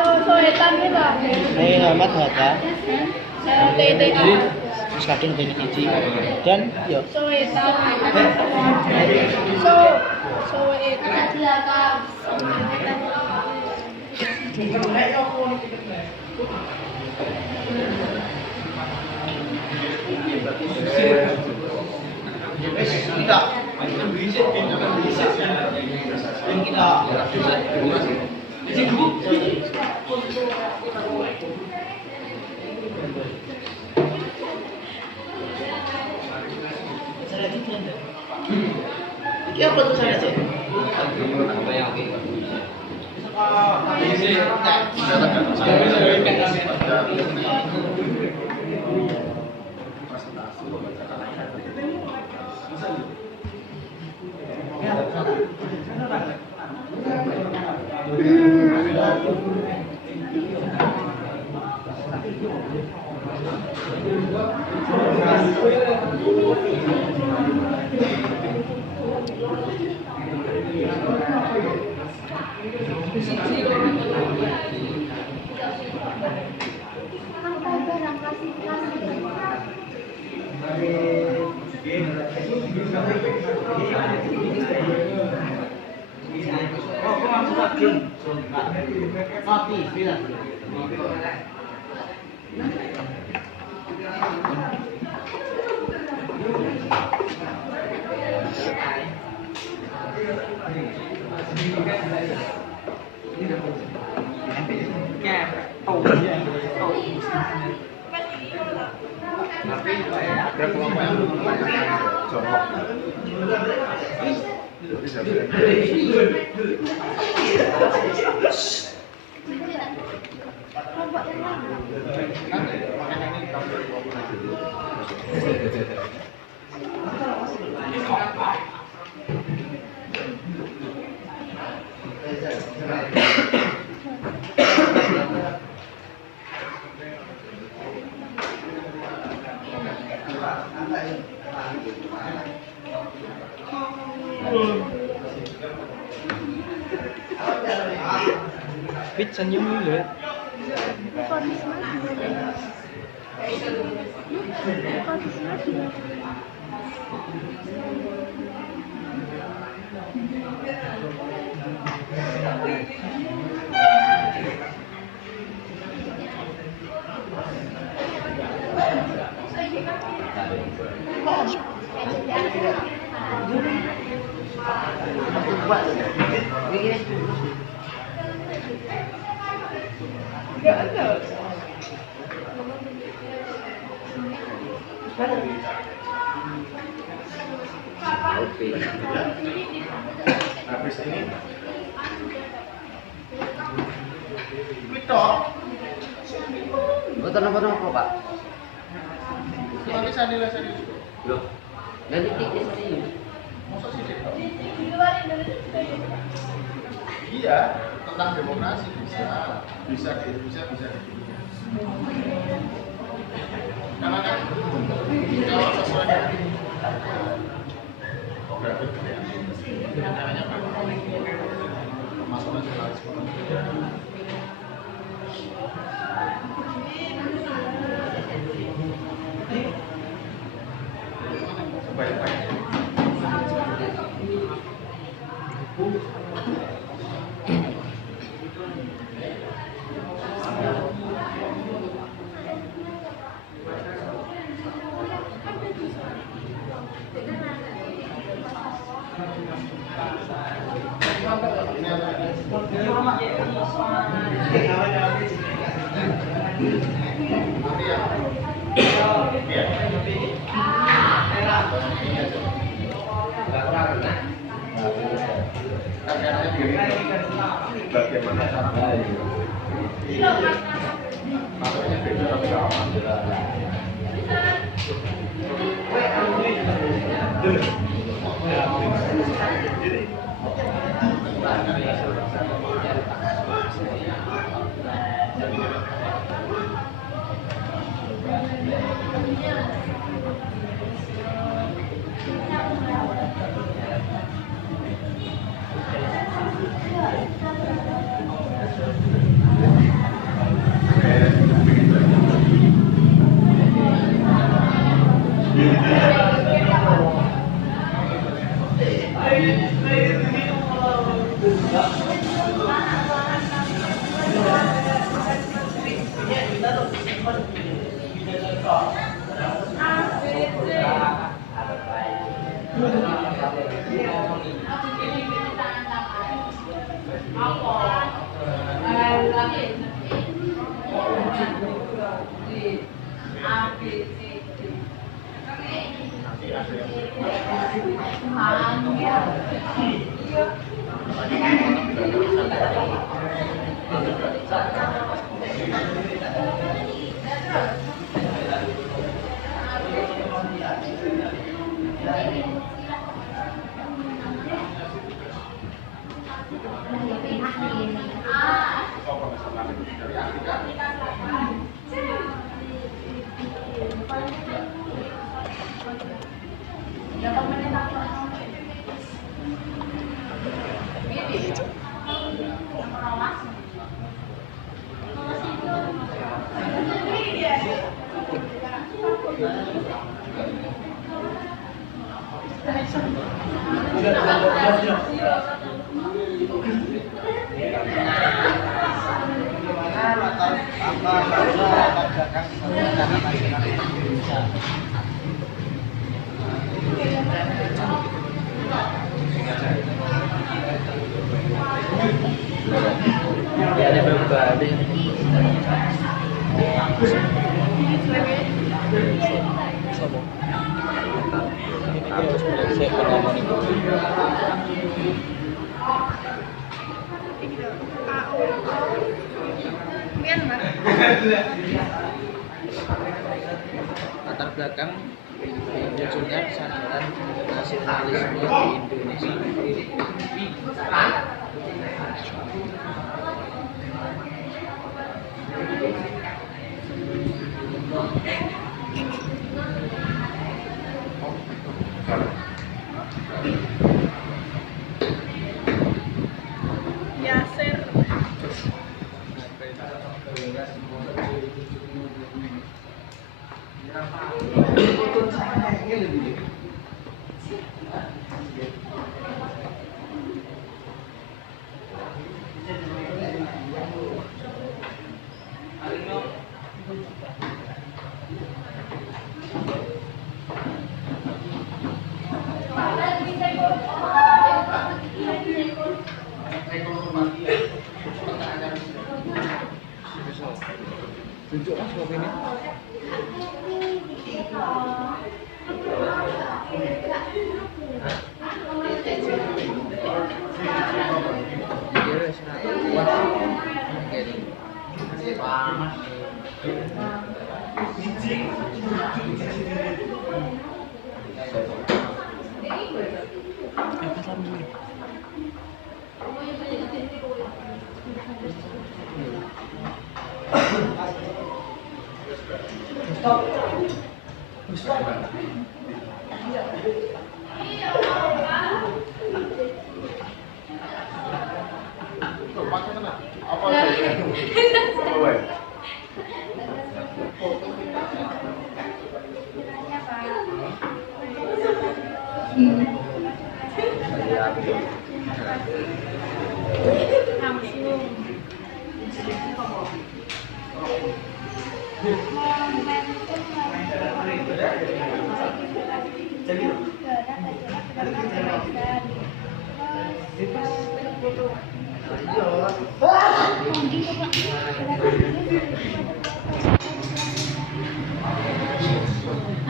Soetan gitu. Muhammad Hatta. TTA. Terus kadang banyak iji dan yo. Soetan. Ini apa tuh saya sih? Pit senyum dulu ya. Habis ini Betul apa Pak? bisa nilai serius. Loh. Nanti titik sini. Iya, tentang demokrasi bisa di Indonesia bisa di dunia. Karena kan kalau sesuai dengan berarti Bagaimana cara makanya beda Latar belakang munculnya kesadaran nasionalisme di Indonesia. Tunjuk mas kopi ini.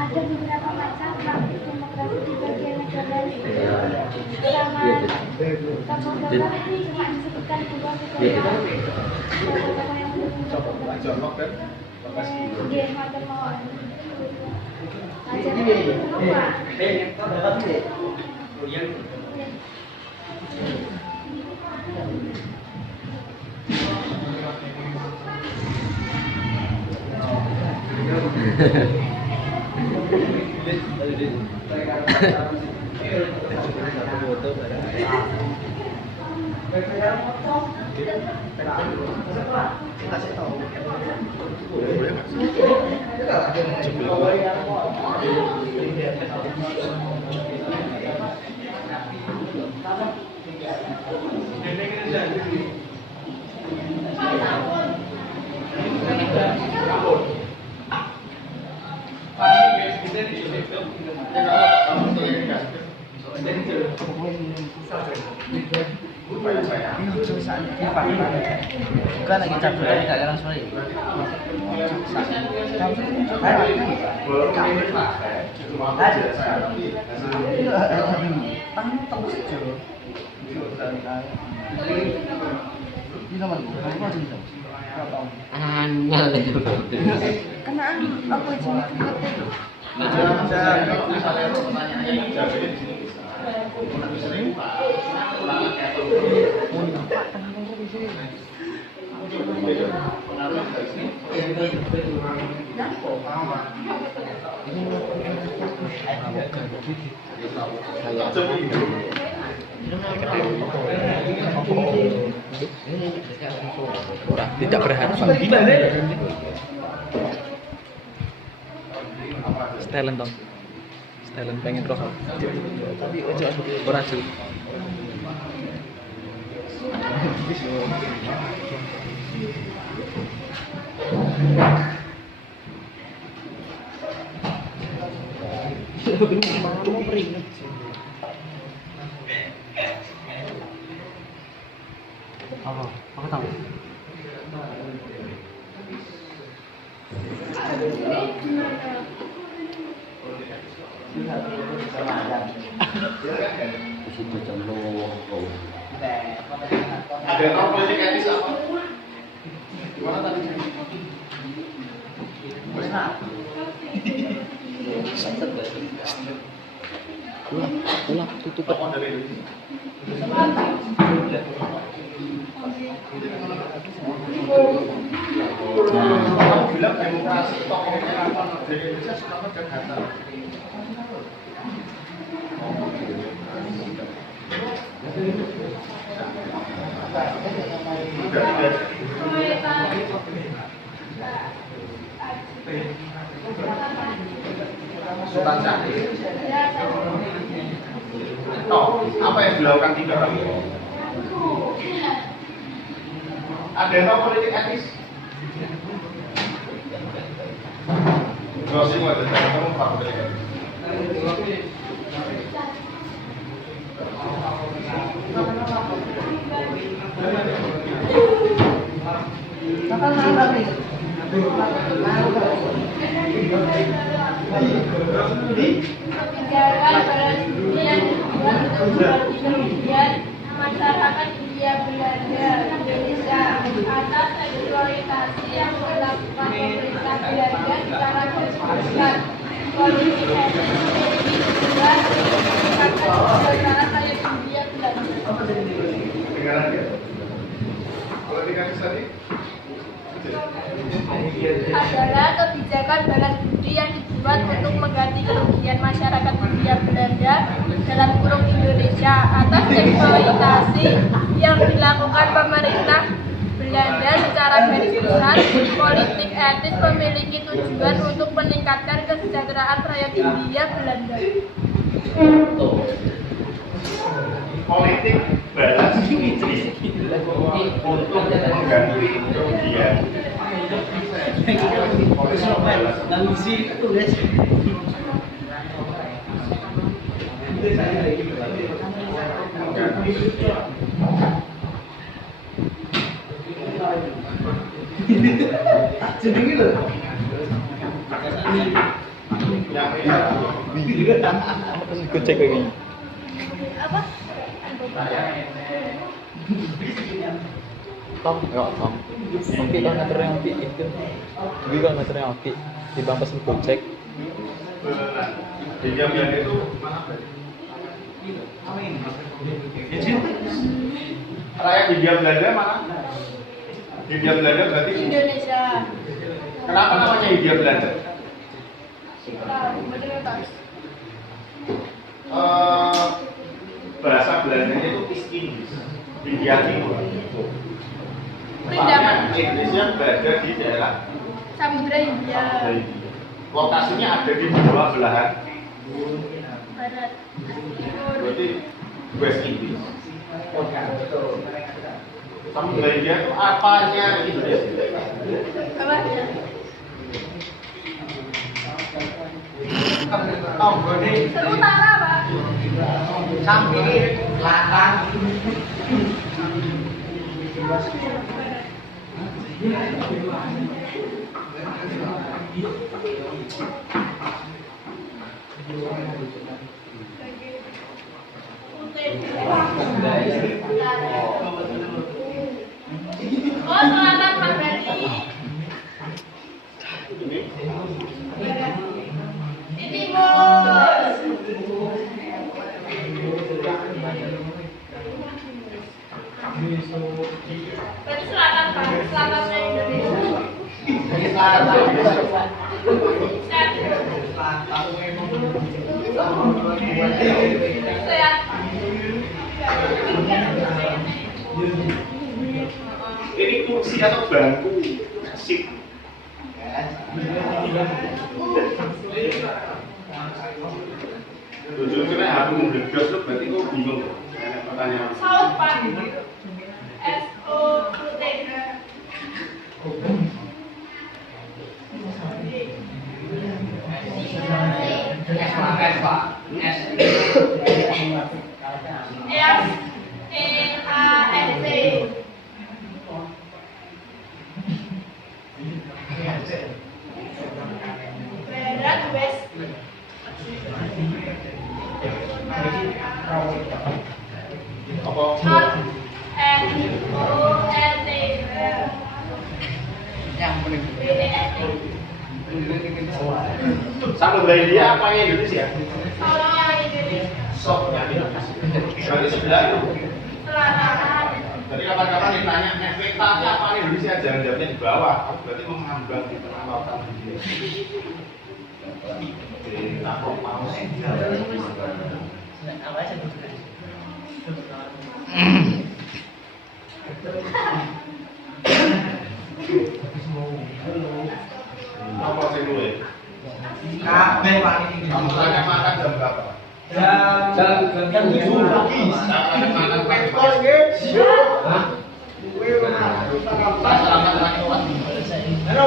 Ada beberapa macam praktik demokrasi di bagian negara sama topografi cuma disebutkan dua beberapa yang dia macam mau Bukan lagi cabut tadi tak jalan sore. Karena aku izin Tidak berharap. Talent dong. Talent pengen rokok. Tapi ojo ora sih. Apa tahu? Ada yang tahu politik etis apa? Gimana tadi? Ulah tutup. Bilang demokrasi tokohnya apa? Dari Indonesia selama kegagalan. Sultan Syahrir. Oh, apa yang dilakukan 3 orang itu? Ada yang tahu politik etis? Terus semua ada kamu paham politik etis? Masyarakat Hindia Belanda Indonesia atas eksploitasi yang dilakukan pemerintah Belanda secara keseluruhan. Kondisi Indonesia masyarakat Hindia Belanda. Dengaran dia. Kalau dikasih tadi, adalah kebijakan balas budi yang dibuat untuk mengganti kerugian masyarakat Hindia Belanda dalam kurung Indonesia atas eksploitasi yang dilakukan pemerintah Belanda secara garis besar, politik etis memiliki tujuan untuk meningkatkan kesejahteraan rakyat Hindia Belanda. Politik balas Inggris untuk mengganti kerugian. Ikut cek lagi. Apa? Tom, enggak Tom. Oke, kalau ngatur yang oke itu. Jadi kalau ngatur yang oke, di bangkas ikut cek. Hindia Belanda itu mana berarti? Rakyat Hindia Belanda mana? Hindia Belanda berarti Indonesia. kenapa namanya Hindia Belanda? Bahasa Belandanya itu East Indies, Hindia Timur. Soalnya Inggrisnya berada di daerah Samudra Hindia. Lokasinya ada di bawah belahan Barat. berarti West Indies. Samudra Hindia itu apanya Indonesia? Bawahnya. Utara, Pak. Samping belakang. Oh, selatan Pak berarti. Ini bos. Berarti selatan Pak, selatannya Indonesia. Sehat Pak. Ini kursi atau bangku sip. Ujung-ujungnya aku meledos lu berarti kok bingung pertanyaan. Saut Pak. SOUT. Barat West. Apa? North NORT. Yang paling BST. Samudra Hindia apa yang Indonesia? Soalnya Indonesia. Soknya Indonesia. Berarti sebelah itu. Selatan. Jadi kapan-kapan ditanya, petanya apa Indonesia? Jangan jawabnya di bawah. Aku berarti mengambang di tengah lautan Hindia. Oke, takut mau. Apa sih dulu ya? kabeh Pak ini. Kamu tanya makan jam berapa? Jam 7 pagi. Makan Pekol nggih. Hah? Pas sarapan pakai uang. Halo.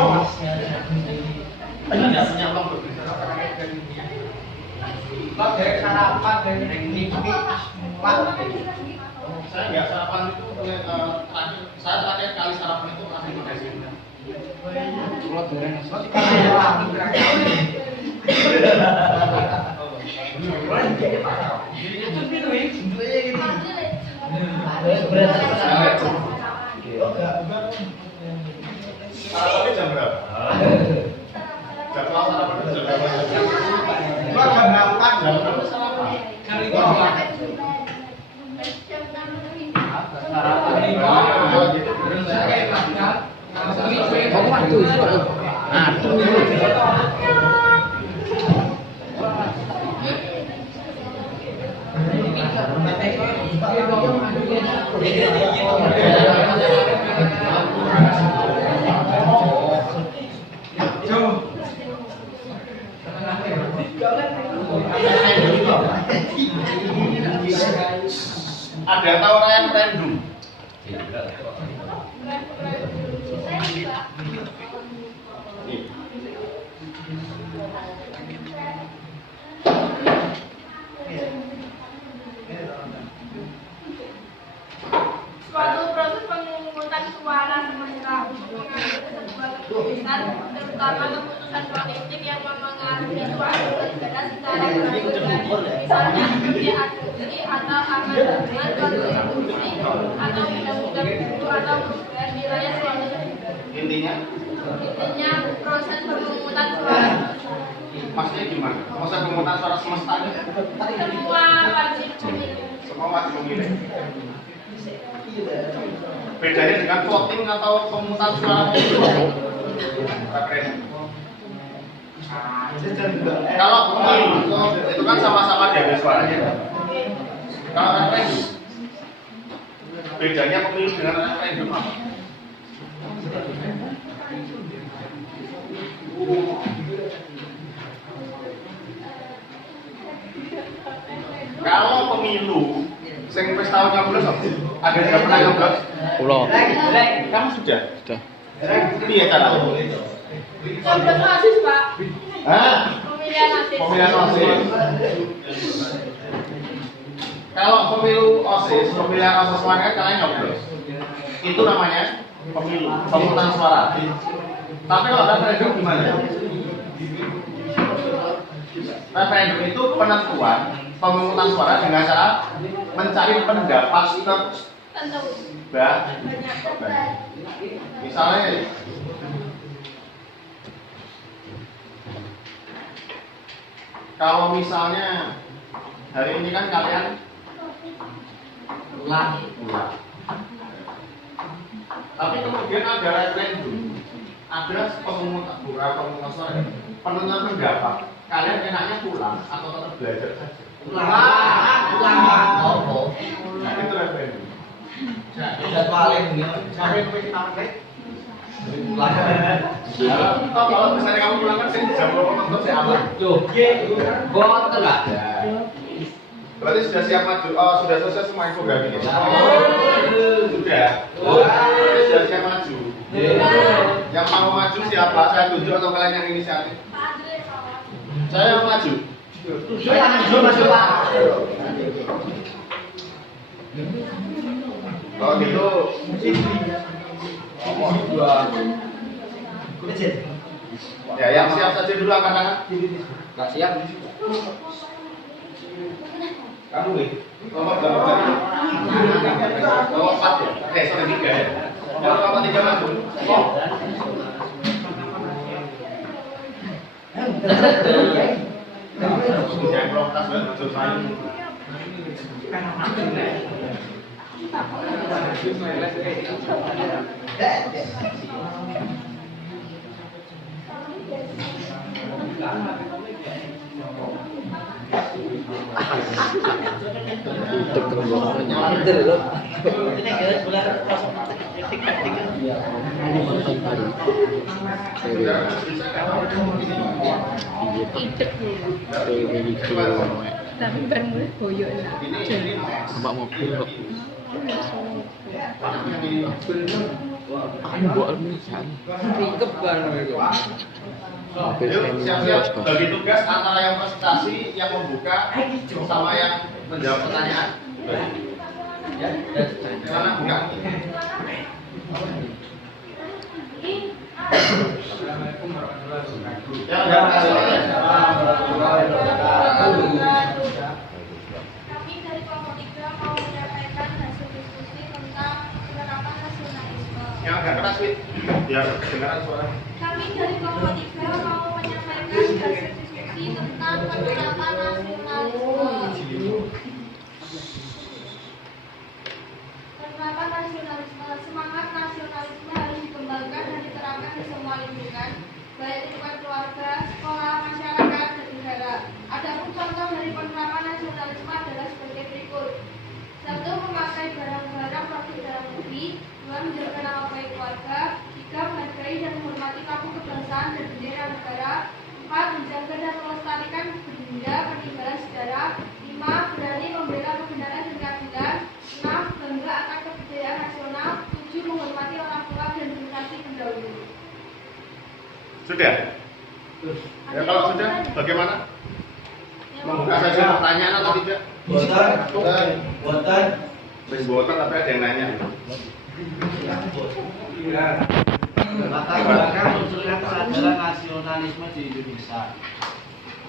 Tidak punya uang berbicara pakai Pak dari sarapan dari ini Pak. saya nggak sarapan itu terakhir saya terakhir kali sarapan itu masih pakai sini. Kalau goreng Sarapannya jam berapa? Jadwal sarapan itu jam berapa? Jam berapa sarapan? Ada yang tahu referendum? Suatu proses pemungutan suara sementara untuk mengambil sebuah keputusan, terutama keputusan politik yang mempengaruhi suatu negara secara berlebihan, misalnya seperti adopsi atau amandemen konstitusi atau undang-undang baru atau perubahan wilayah suatu negara. Intinya Proses pemungutan suara maksudnya gimana? Proses pemungutan suara semestanya? semua wajib memilih. Semua wajib memilih. Bedanya dengan voting atau pemungutan suara referendum. Kalau pemilu itu kan sama-sama diambil suaranya. Kalau referendum, bedanya pemilu dengan referendum apa? Kalau pemilu, sing wis tau nyoblos ada yang pernah nyoblos? Pulau. Kamu sudah? Sudah. Piye cara? Nyoblos OSIS, Pak. Hah? Pemilihan OSIS. Pemilihan OSIS. Kalau pemilu OSIS, pemilihan OSIS warga kalian nyoblos. Itu namanya pemilu, pemungutan suara. Tapi kalau referendum gimana? Referendum itu penentuan pemungutan suara dengan cara mencari pendapat Tentu. Misalnya kalau misalnya hari ini kan kalian ulang. Tapi kemudian ada referendum, ada pemungutan suara, penentuan pendapat. Kalian enaknya pulang atau tetap belajar saja? Pulang. Oh. Nah, itu referendum. Kalau misalnya kamu pulang kan jam berapa nonton saya aman? Berarti sudah siap maju? Oh, sudah selesai semua program ini? Sudah. Sudah siap maju? Yang mau maju siapa? Saya tunjuk atau kalian yang inisiatif? Saya yang maju. Kalau gitu, ya yang siap saja dulu angkat tangan. Nggak siap. Kamu nih, nomor berapa tadi? Nomor 4 ya? Sorry 3 ya? Kalau nomor 3 maju. Oh. Jangan protes dan maju saya. Tapi bermula boyok lah. Mbak mobil kok. Anu buat almisan. Ringkep kan itu. Yuk, siap-siap bagi tugas antara yang presentasi, yang membuka, sama yang menjawab pertanyaan. Ya, mana buka? Yang ada hasilnya. Kami dari kelompok 3 mau menyampaikan hasil diskusi tentang penerapan nasionalisme. Yang agak keras, Wit. Biar kedengaran suara. Kami dari kelompok 3 mau menyampaikan hasil diskusi tentang penerapan nasionalisme. Penerapan nasionalisme, semangat nasionalisme harus dikembangkan dan diterapkan di semua lingkungan, baik lingkungan keluarga, sekolah, masyarakat, dan negara. Adapun contoh dari penerapan nasionalisme adalah sebagai berikut. 1. Memakai barang-barang produk dalam negeri. 2. Menjaga nama baik keluarga. 3. Menghargai dan menghormati kampung kebangsaan dan bendera negara. 4. Menjaga dan melestarikan Sudah? Ya kalau sudah, bagaimana? Membuka saja pertanyaan atau tidak? Boten. Boten tapi ada yang nanya. Latar belakang munculnya kesadaran nasionalisme di Indonesia.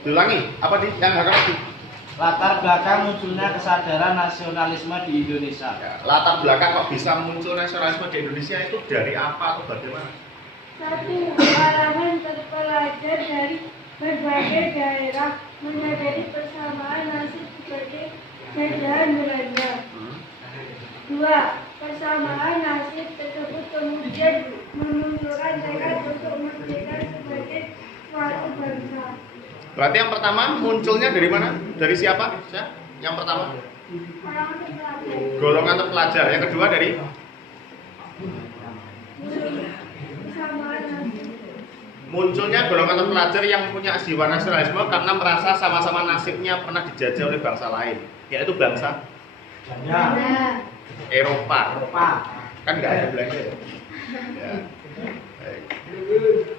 Diulangi, apa di yang agak lagi? Latar belakang munculnya kesadaran nasionalisme di Indonesia. Ya, latar belakang kok bisa muncul nasionalisme di Indonesia itu dari apa atau bagaimana? Satu, arahan terpelajar dari berbagai daerah menyadari persamaan nasib sebagai jajahan Belanda. Dua, persamaan nasib tersebut kemudian memunculkan tekad untuk merdeka sebagai suatu bangsa. Berarti yang pertama munculnya dari mana? Dari siapa? Yang pertama? Orang terpelajar. Golongan terpelajar. Yang kedua dari? Persamaan nasib. Munculnya golongan terpelajar yang punya jiwa nasionalisme karena merasa sama-sama nasibnya pernah dijajah oleh bangsa lain, yaitu bangsa Eropa. Kan nggak ada Belanda ya? Ya. Baik.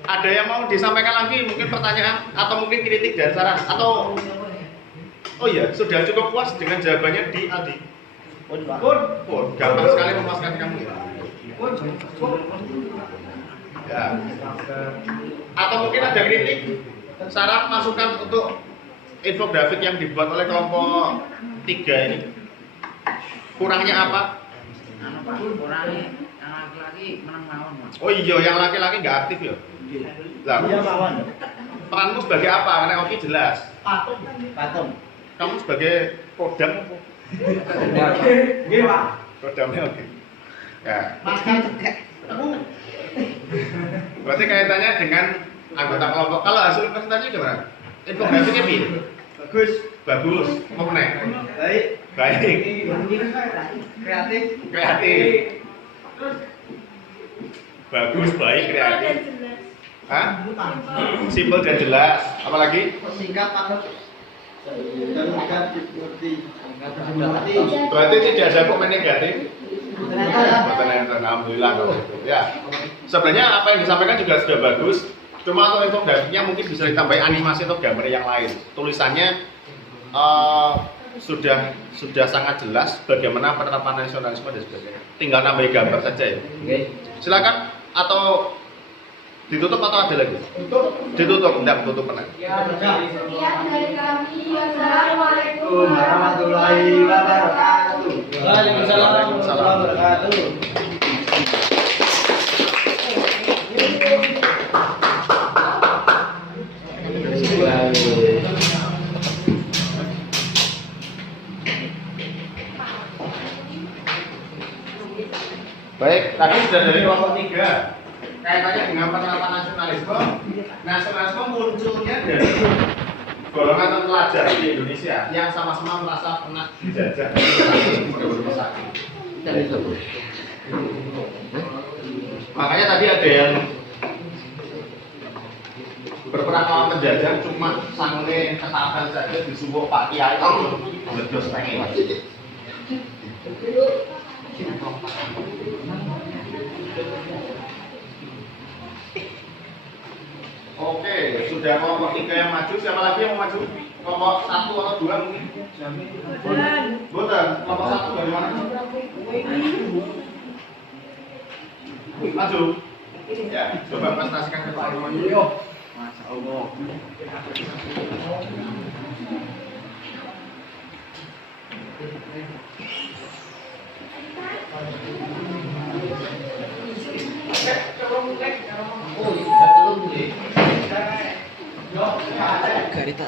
Ada yang mau disampaikan lagi? Mungkin pertanyaan atau mungkin kritik dan saran atau oh ya sudah cukup puas dengan jawabannya di Aldi. Gampang sekali memuaskan kamu ya. Ya. Atau mungkin ada kritik, saran, masukan untuk infografik yang dibuat oleh kelompok 3 ini. Kurangnya apa? Kurangnya yang laki-laki menang mawon. Oh iya, yang laki-laki nggak aktif ya? Lah, peranmu sebagai apa? Karena Oki jelas. Patung. Kamu sebagai kodam apa? Nggih, Pak. Kodamnya Oki. Ya. Berarti kaitannya dengan anggota kelompok. Kalau hasil presentasi gimana? Infografiknya piye? Bagus. Mau naik? Baik. Kreatif. Bagus, baik, kreatif. Hah? Simpel dan jelas. Apalagi? Singkat, Pak. Berarti tidak ada komen negatif. Alhamdulillah kalau itu. Ya. Sebenarnya apa yang disampaikan juga sudah bagus. Cuma untuk infografiknya mungkin bisa ditambahi animasi atau gambar yang lain. Tulisannya sudah sangat jelas bagaimana penerapan nasionalisme dan sebagainya. Tinggal nambahi gambar saja ya. Silakan atau ditutup atau ada lagi? Ditutup, enggak tutup pernah. Sekian dari kami. Wassalamualaikum warahmatullahi wabarakatuh. Waalaikumsalam warahmatullahi wabarakatuh. Baik, tadi sudah dari kelompok 3 kaitannya dengan penerapan nasionalisme. Nasionalisme munculnya dari golongan terpelajar di Indonesia yang sama-sama merasa pernah dijajah makanya tadi ada yang berperang lawan penjajah cuma sangune ketaatan saja disuwuk Pak Kiai meledos pengen. Oke, sudah kelompok 3 yang maju. Siapa lagi yang mau maju? Kelompok 1 atau 2 mungkin? Boten. Kelompok 1 dari mana? Maju. Ya, coba presentasikan ke Pak Irwan. Masya Allah. Garita.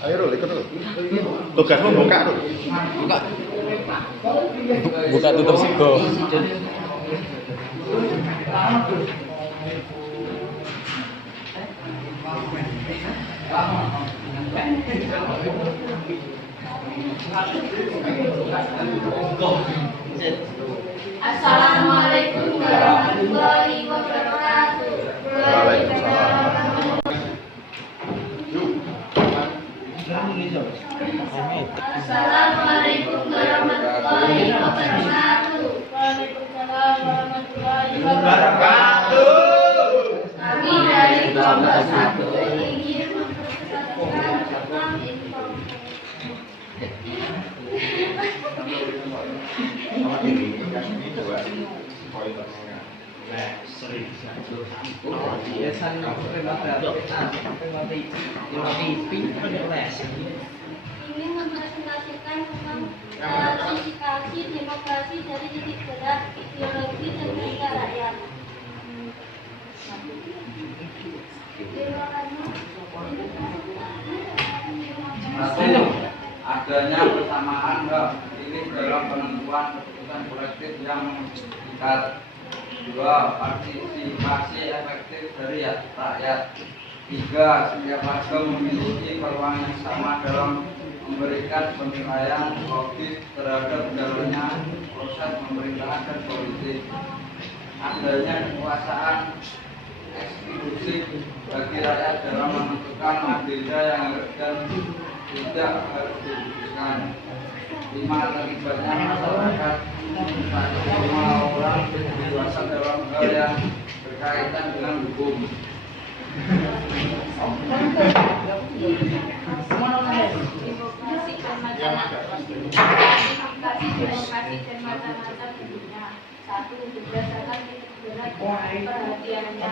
Ayo Rul, ikut dulu. Tugasmu buka dulu. Buka tutup sigo. Assalamualaikum warahmatullahi wabarakatuh. Waalaikumsalam. Assalamualaikum warahmatullahi wabarakatuh. Kami dari Kelompok 1 ingin mempersatukan tentang ingin mempresentasikan tentang klasifikasi demokrasi dari titik berat ideologi dan kerja rakyat. Adanya persamaan ini dalam penentuan keputusan kolektif yang mengikat. 2. Partisipasi efektif dari rakyat. 3. Setiap warga memiliki peluang yang sama dalam memberikan penilaian logis terhadap jalannya proses pemerintahan dan politik. Adanya kekuasaan eksklusif bagi rakyat dalam menentukan agenda yang harus dan tidak harus diwujudkan. 5. Terlibatnya masyarakat semua orang dewasa dalam hal yang berkaitan dengan hukum. Demokrasi dan macam-macam bentuknya. 1. Berdasarkan titik berat perhatiannya.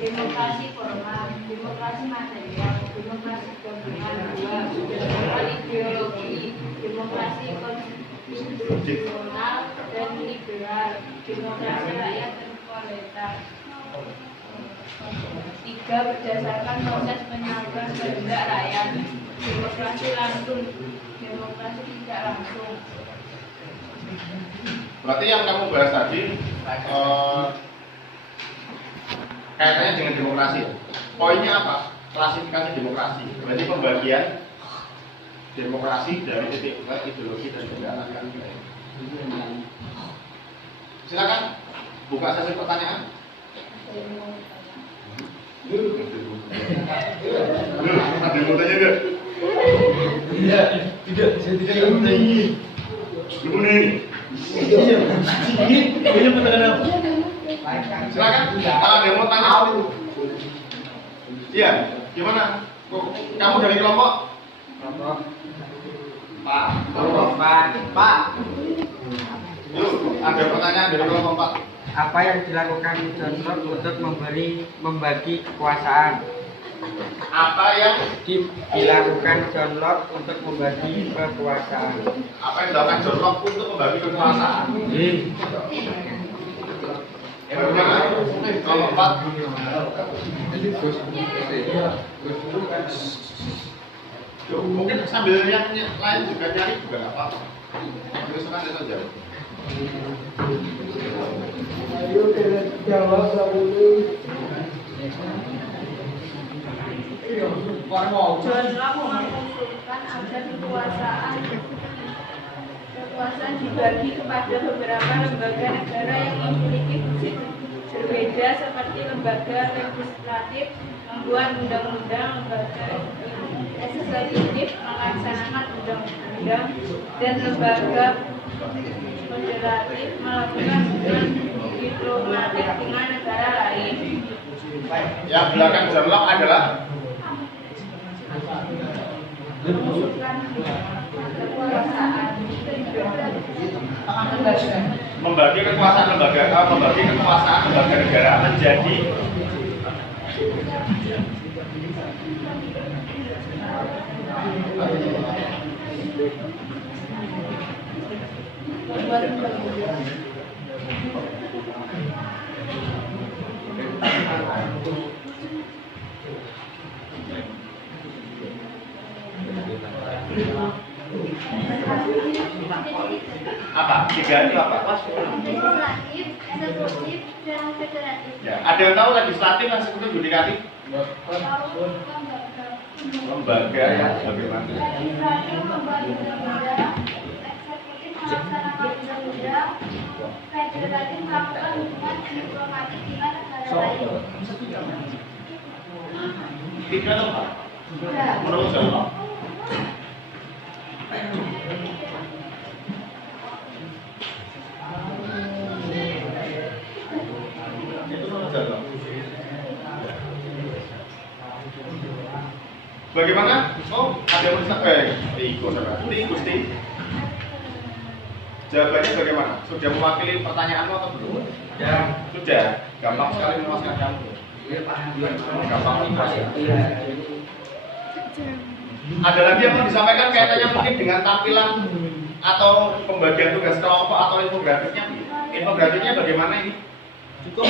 Demokrasi formal, demokrasi material, demokrasi gabungan. 2. Berdasarkan ideologi, demokrasi konstitusional dan liberal, demokrasi rakyat dan proletar. 3. Berdasarkan proses penyaluran kehendak rakyat, demokrasi langsung, demokrasi tidak langsung. Berarti yang kamu bahas tadi kaitannya dengan demokrasi. Poinnya apa? Klasifikasi demokrasi. Berarti pembagian demokrasi dari titik berat ideologi dan kebijakan. Silakan buka sesi pertanyaan. Ada yang mau tanya enggak? Tidak, saya tidak mau tanya. Lu nih. Ini pertanyaan apa? Silakan, kalau ada yang mau tanya. Iya, gimana? Kamu dari kelompok? Pak. Yuk, ada pertanyaan dari kelompok Pak. Apa yang dilakukan John Locke untuk membagi kekuasaan? Apa yang Dilakukan John Locke untuk membagi kekuasaan? Apa yang dilakukan John Locke untuk membagi kekuasaan? Bagaimana? Kelompok 4. Mungkin sambil yang lain juga nyari juga nggak apa-apa. Terus kan saja. Ayo jawab dulu. John Locke mengusulkan agar kekuasaan dibagi kepada beberapa lembaga negara yang memiliki fungsi berbeda seperti lembaga legislatif membuat undang-undang, lembaga eksekutif melaksanakan undang-undang, dan lembaga federatif melakukan hubungan diplomatik dengan negara lain. Yang belakang John Locke adalah membagi kekuasaan lembaga negara menjadi apa? Tiga itu apa? Legislatif, eksekutif, dan federatif. Ya, ada yang tahu legislatif, eksekutif, yudikatif? Lembaga ya, bagaimana? Legislatif membuat undang-undang, eksekutif melaksanakan undang-undang, federatif melakukan hubungan diplomatik dengan negara lain. Tiga atau apa? Menurut John Locke. Sarjana. Bagaimana? Oh, ada yang ikut Gusti. Jawabannya bagaimana? Sudah mewakili pertanyaanmu atau belum? Ya. Sudah. Gampang sekali memuaskan kamu. Gampang memuaskan. Ada lagi yang mau disampaikan kaitannya mungkin dengan tampilan atau pembagian tugas kelompok atau infografisnya? Infografisnya bagaimana ini? Cukup.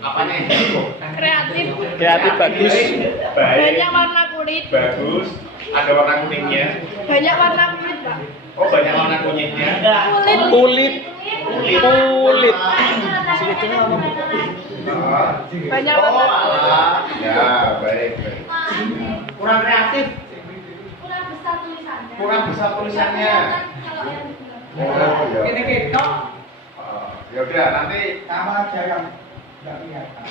Apanya ini? Cukup. Kreatif bagus. Baik. Banyak warna kulit. Bagus. Ada warna kuningnya. Banyak warna kulit, Pak. Oh, banyak warna kunyitnya. Kulit. Banyak Oh, warna kulit. alah. Ya, baik. Kurang kreatif. Kurang besar tulisannya. Oh, ya. Ini kita. Ya udah, nanti Sama aja yang nggak kelihatan.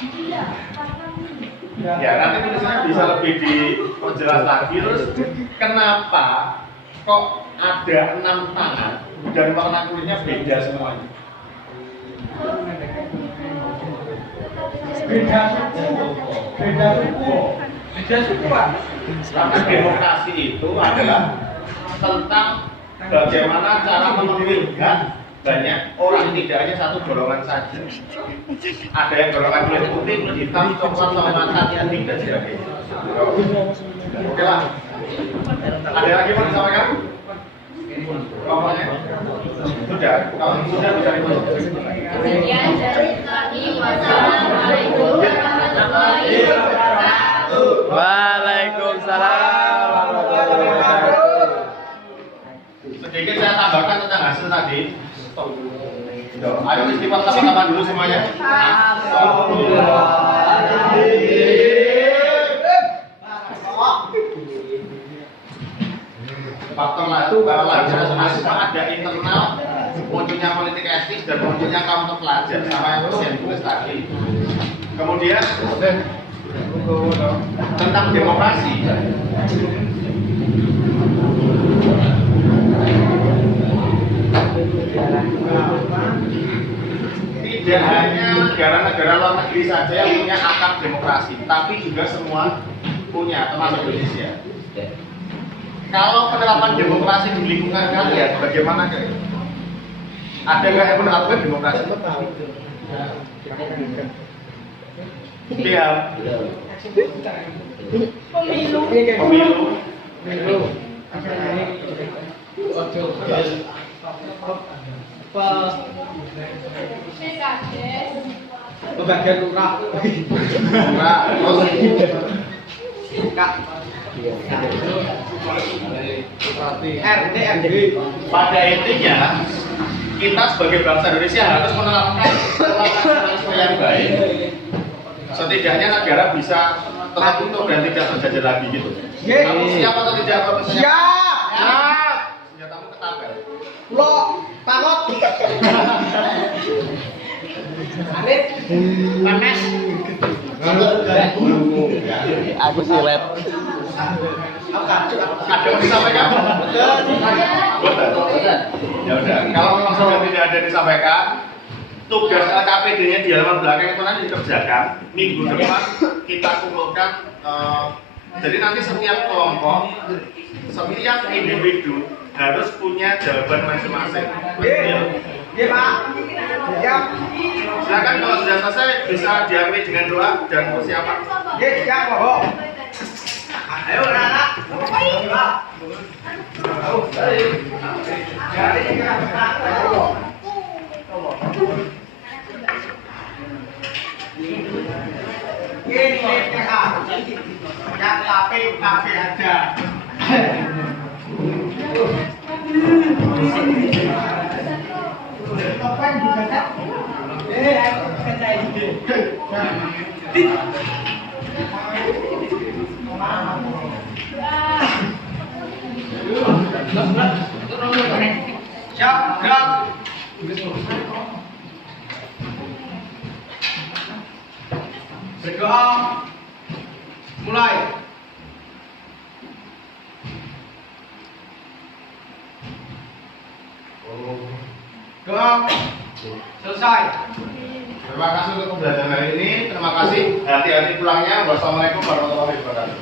ya nanti tulisannya bisa lebih diperjelas lagi. Terus kenapa kok ada 6 tangan dan warna kulitnya beda semuanya? Beda suku Pak. Karena demokrasi itu adalah tentang bagaimana cara memilihkan banyak orang, tidak hanya satu golongan saja. Ada yang golongan kulit putih, kulit hitam, coklat, sama matanya, dan sebagainya. Oke lah. Ada lagi mau disampaikan? Pokoknya sudah. Kalau sudah bisa dimasukkan. Sekian dari kami. Wassalamualaikum warahmatullahi wabarakatuh. Waalaikumsalam warahmatullahi wabarakatuh. Sedikit saya tambahkan tentang hasil tadi. Ayo istighfar sama-sama dulu semuanya. Faktor lain mahasiswa ada internal, munculnya politik etis dan munculnya kaum pelajar sama yang usia tulis tadi. Kemudian tentang demokrasi. Tidak hanya negara-negara luar negeri saja yang punya akar demokrasi, tapi juga semua punya, termasuk Indonesia. Kalau penerapan demokrasi di lingkungan kalian, bagaimana kalian? Ada nggak yang menerapkan demokrasi? Iya. Pemilu. Pembagian lurah. RT RW. Pada intinya kita sebagai bangsa Indonesia harus menerapkan nasionalisme yang baik. Setidaknya negara bisa tertutup dan tidak terjajah lagi gitu. Kamu siap atau tidak? Siap. Senjatamu ketapel. Lo takut. Arif. Panas. Aku silet. Ada yang disampaikan? Betul. Ya udah. Kalau memang sudah tidak ada disampaikan, tugas LKPD-nya di halaman belakang itu nanti dikerjakan. Minggu depan kita kumpulkan. Jadi nanti setiap kelompok, setiap individu harus punya jawaban masing-masing. Iya Pak. Siap. Silakan kalau sudah selesai bisa diakhiri dengan doa dan persiapan. Siap Pak. Ayo anak. Yang tapi ada. Topan juga kan? Kerja ini. Siap, gerak. Berdoa. Mulai. Doa. Selesai. Terima kasih untuk pembelajaran hari ini. Terima kasih. Hati-hati pulangnya. Wassalamualaikum warahmatullahi wabarakatuh.